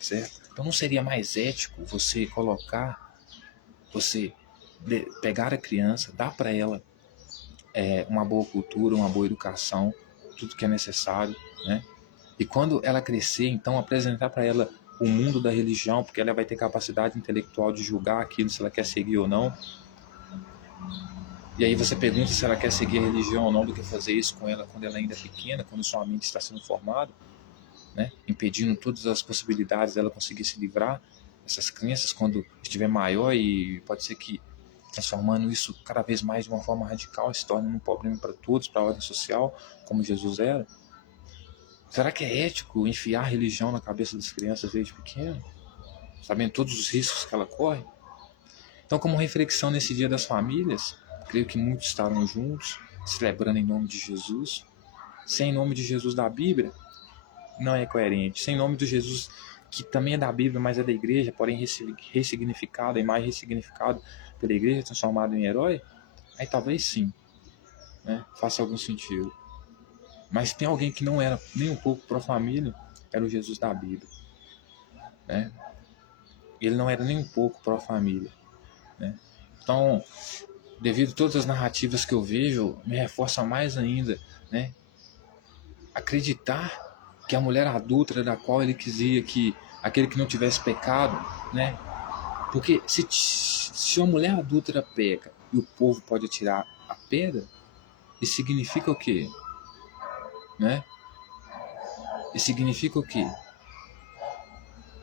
certo? Então não seria mais ético você pegar a criança, dar para ela uma boa cultura, uma boa educação, tudo que é necessário, né? E quando ela crescer, então apresentar para ela o mundo da religião, porque ela vai ter capacidade intelectual de julgar aquilo, se ela quer seguir ou não. E aí você pergunta se ela quer seguir a religião ou não, do que fazer isso com ela quando ela ainda é pequena, quando sua mente está sendo formada, né? Impedindo todas as possibilidades dela conseguir se livrar dessas crenças quando estiver maior, e pode ser que transformando isso cada vez mais de uma forma radical se torne um problema para todos, para a ordem social, como Jesus era, Será que é ético enfiar religião na cabeça das crianças desde pequeno, sabendo todos os riscos que ela corre? Então, como reflexão nesse Dia das Famílias, creio que muitos estarão juntos, celebrando em nome de Jesus. Sem nome de Jesus da Bíblia, não é coerente. Sem nome de Jesus, que também é da Bíblia, mas é da igreja, porém ressignificado, a imagem ressignificada pela igreja, transformado em herói, aí talvez sim, né, faça algum sentido. Mas tem alguém que não era nem um pouco pró-família, era o Jesus da Bíblia, né? Ele não era nem um pouco pró-família, né? Então, devido a todas as narrativas que eu vejo, me reforça mais ainda, né, acreditar que a mulher adúltera da qual ele quisia que aquele que não tivesse pecado, né? Porque se uma mulher adúltera peca e o povo pode tirar a pedra, isso significa o quê? Né? Isso significa o quê?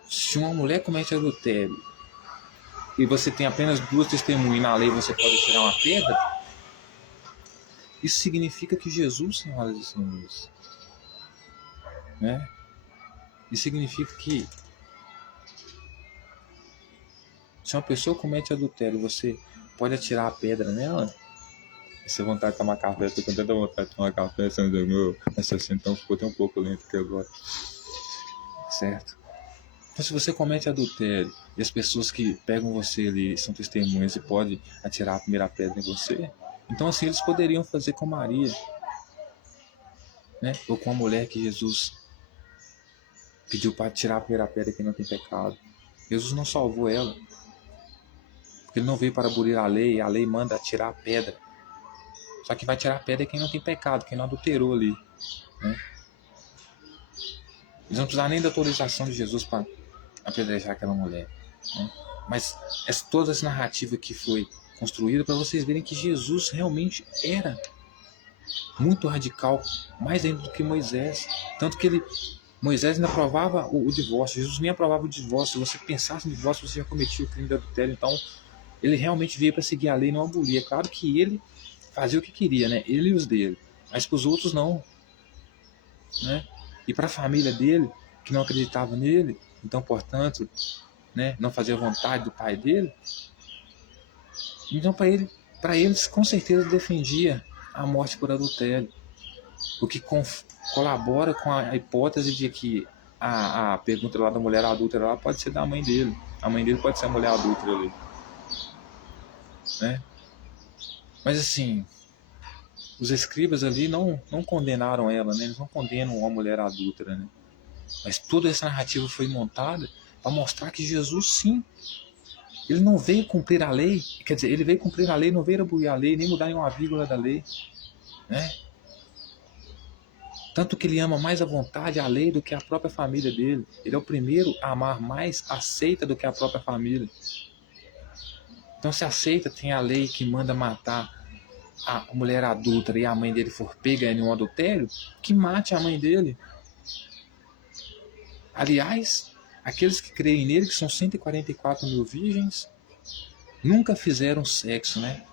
Se uma mulher comete adultério e você tem apenas 2 testemunhas e na lei você pode tirar uma pedra, isso significa que Jesus, senhoras e senhores, né? Isso significa que se uma pessoa comete adultério, você pode atirar a pedra nela. Essa vontade de tomar café, tô com tanta vontade de tomar café, sendo meu raciocínio então ficou até um pouco lento aqui agora. Certo? Então, se você comete adultério e as pessoas que pegam você ali são testemunhas e podem atirar a primeira pedra em você, então assim eles poderiam fazer com Maria, né? Ou com a mulher que Jesus pediu para tirar a primeira pedra que não tem pecado. Jesus não salvou ela, porque ele não veio para abolir a lei manda tirar a pedra. Só que vai tirar a pedra quem não tem pecado, quem não adulterou ali, né? Eles não precisaram nem da autorização de Jesus para apedrejar aquela mulher, né? Mas toda essa narrativa que foi construída para vocês verem que Jesus realmente era muito radical, mais ainda do que Moisés. Tanto que Moisés ainda aprovava o divórcio, Jesus nem aprovava o divórcio. Se você pensasse no divórcio, você já cometia o crime de adultério. Então, ele realmente veio para seguir a lei e não abolir. É claro que ele fazia o que queria, né? Ele e os dele. Mas para os outros, não, né? E para a família dele, que não acreditava nele, então, portanto, né, não fazia vontade do pai dele, então para eles com certeza defendia a morte por adultério, o que colabora com a hipótese de que a pergunta lá da mulher adulta lá pode ser da mãe dele, a mãe dele pode ser a mulher adulta ali, né? Mas assim, os escribas ali não condenaram ela, né? Eles não condenam uma mulher adúltera, né? Mas toda essa narrativa foi montada para mostrar que Jesus, sim, ele não veio cumprir a lei, quer dizer, ele veio cumprir a lei, não veio abolir a lei, nem mudar em uma vírgula da lei, né? Tanto que ele ama mais a vontade, a lei, do que a própria família dele. Ele é o primeiro a amar mais a seita do que a própria família. Então, se a seita tem a lei que manda matar a mulher adulta e a mãe dele for pega em um adultério, que mate a mãe dele. Aliás, aqueles que creem nele, que são 144 mil virgens, nunca fizeram sexo, né?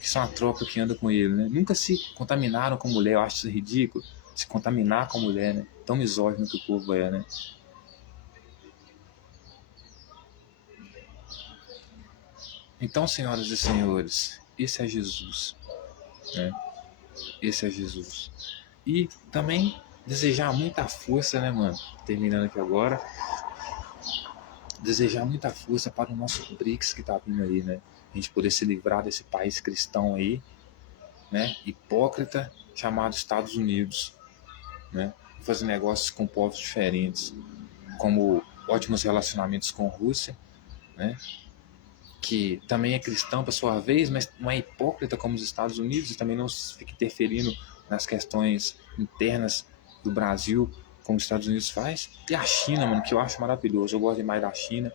Que são a tropa que anda com ele, né? Nunca se contaminaram com mulher. Eu acho isso ridículo, se contaminar com mulher, né? Tão misógino que o povo é, né? Então, senhoras e senhores, esse é Jesus, né? Esse é Jesus. E também desejar muita força, né, mano? Terminando aqui agora, desejar muita força para o nosso BRICS que tá vindo aí, né? A gente poder se livrar desse país cristão aí, né? Hipócrita, chamado Estados Unidos, né? Fazer negócios com povos diferentes, como ótimos relacionamentos com a Rússia, né? Que também é cristão por sua vez, mas não é hipócrita como os Estados Unidos e também não fica interferindo nas questões internas do Brasil como os Estados Unidos faz. E a China, mano, que eu acho maravilhoso. Eu gosto demais da China.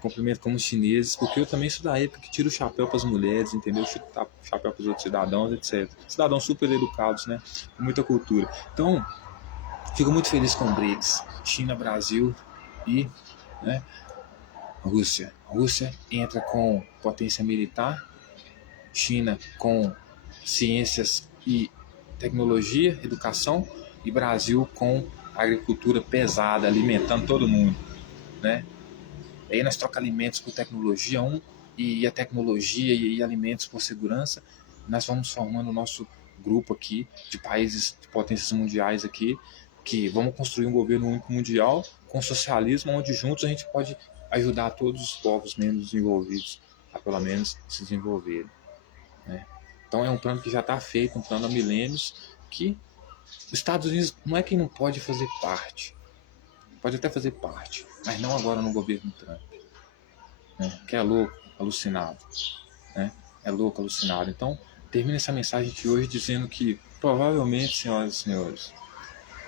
Cumprimento como os chineses, porque eu também sou da época que tiro o chapéu para as mulheres, entendeu? Tiro o chapéu para os outros cidadãos, etc. Cidadãos super educados, né? Com muita cultura. Então, fico muito feliz com o BRICS, China, Brasil e, né, Rússia. Rússia entra com potência militar, China com ciências e tecnologia, educação, E Brasil com agricultura pesada, alimentando todo mundo, né? Aí nós trocamos alimentos por tecnologia, e a tecnologia e alimentos por segurança. Nós vamos formando o nosso grupo aqui de países, de potências mundiais aqui, que vamos construir um governo único mundial com socialismo, onde juntos a gente pode ajudar todos os povos menos desenvolvidos a pelo menos se desenvolverem, né? Então é um plano que já está feito, um plano há milênios, que os Estados Unidos não é que não pode fazer parte, pode até fazer parte, mas não agora no governo Trump, né? Que é louco, alucinado, né? É louco, alucinado. Então, termina essa mensagem de hoje dizendo que, provavelmente, senhoras e senhores,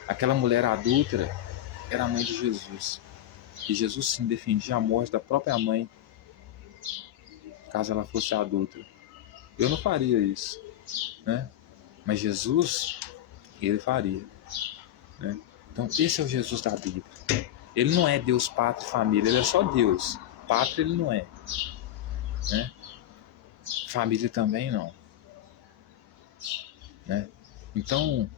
aquela mulher adúltera era a mãe de Jesus. E Jesus sim defendia a morte da própria mãe, caso ela fosse adúltera. Eu não faria isso, né? Mas Jesus, ele faria, né? Então, esse é o Jesus da Bíblia. Ele não é Deus, pátria e família, ele é só Deus. Pátria ele não é, né? Família também não, né? Então,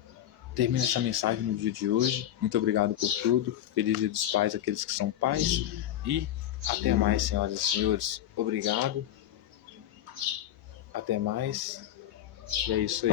termino essa mensagem no dia de hoje. Muito obrigado por tudo. Feliz Dia dos Pais, aqueles que são pais. E até mais, senhoras e senhores. Obrigado. Até mais. E é isso aí.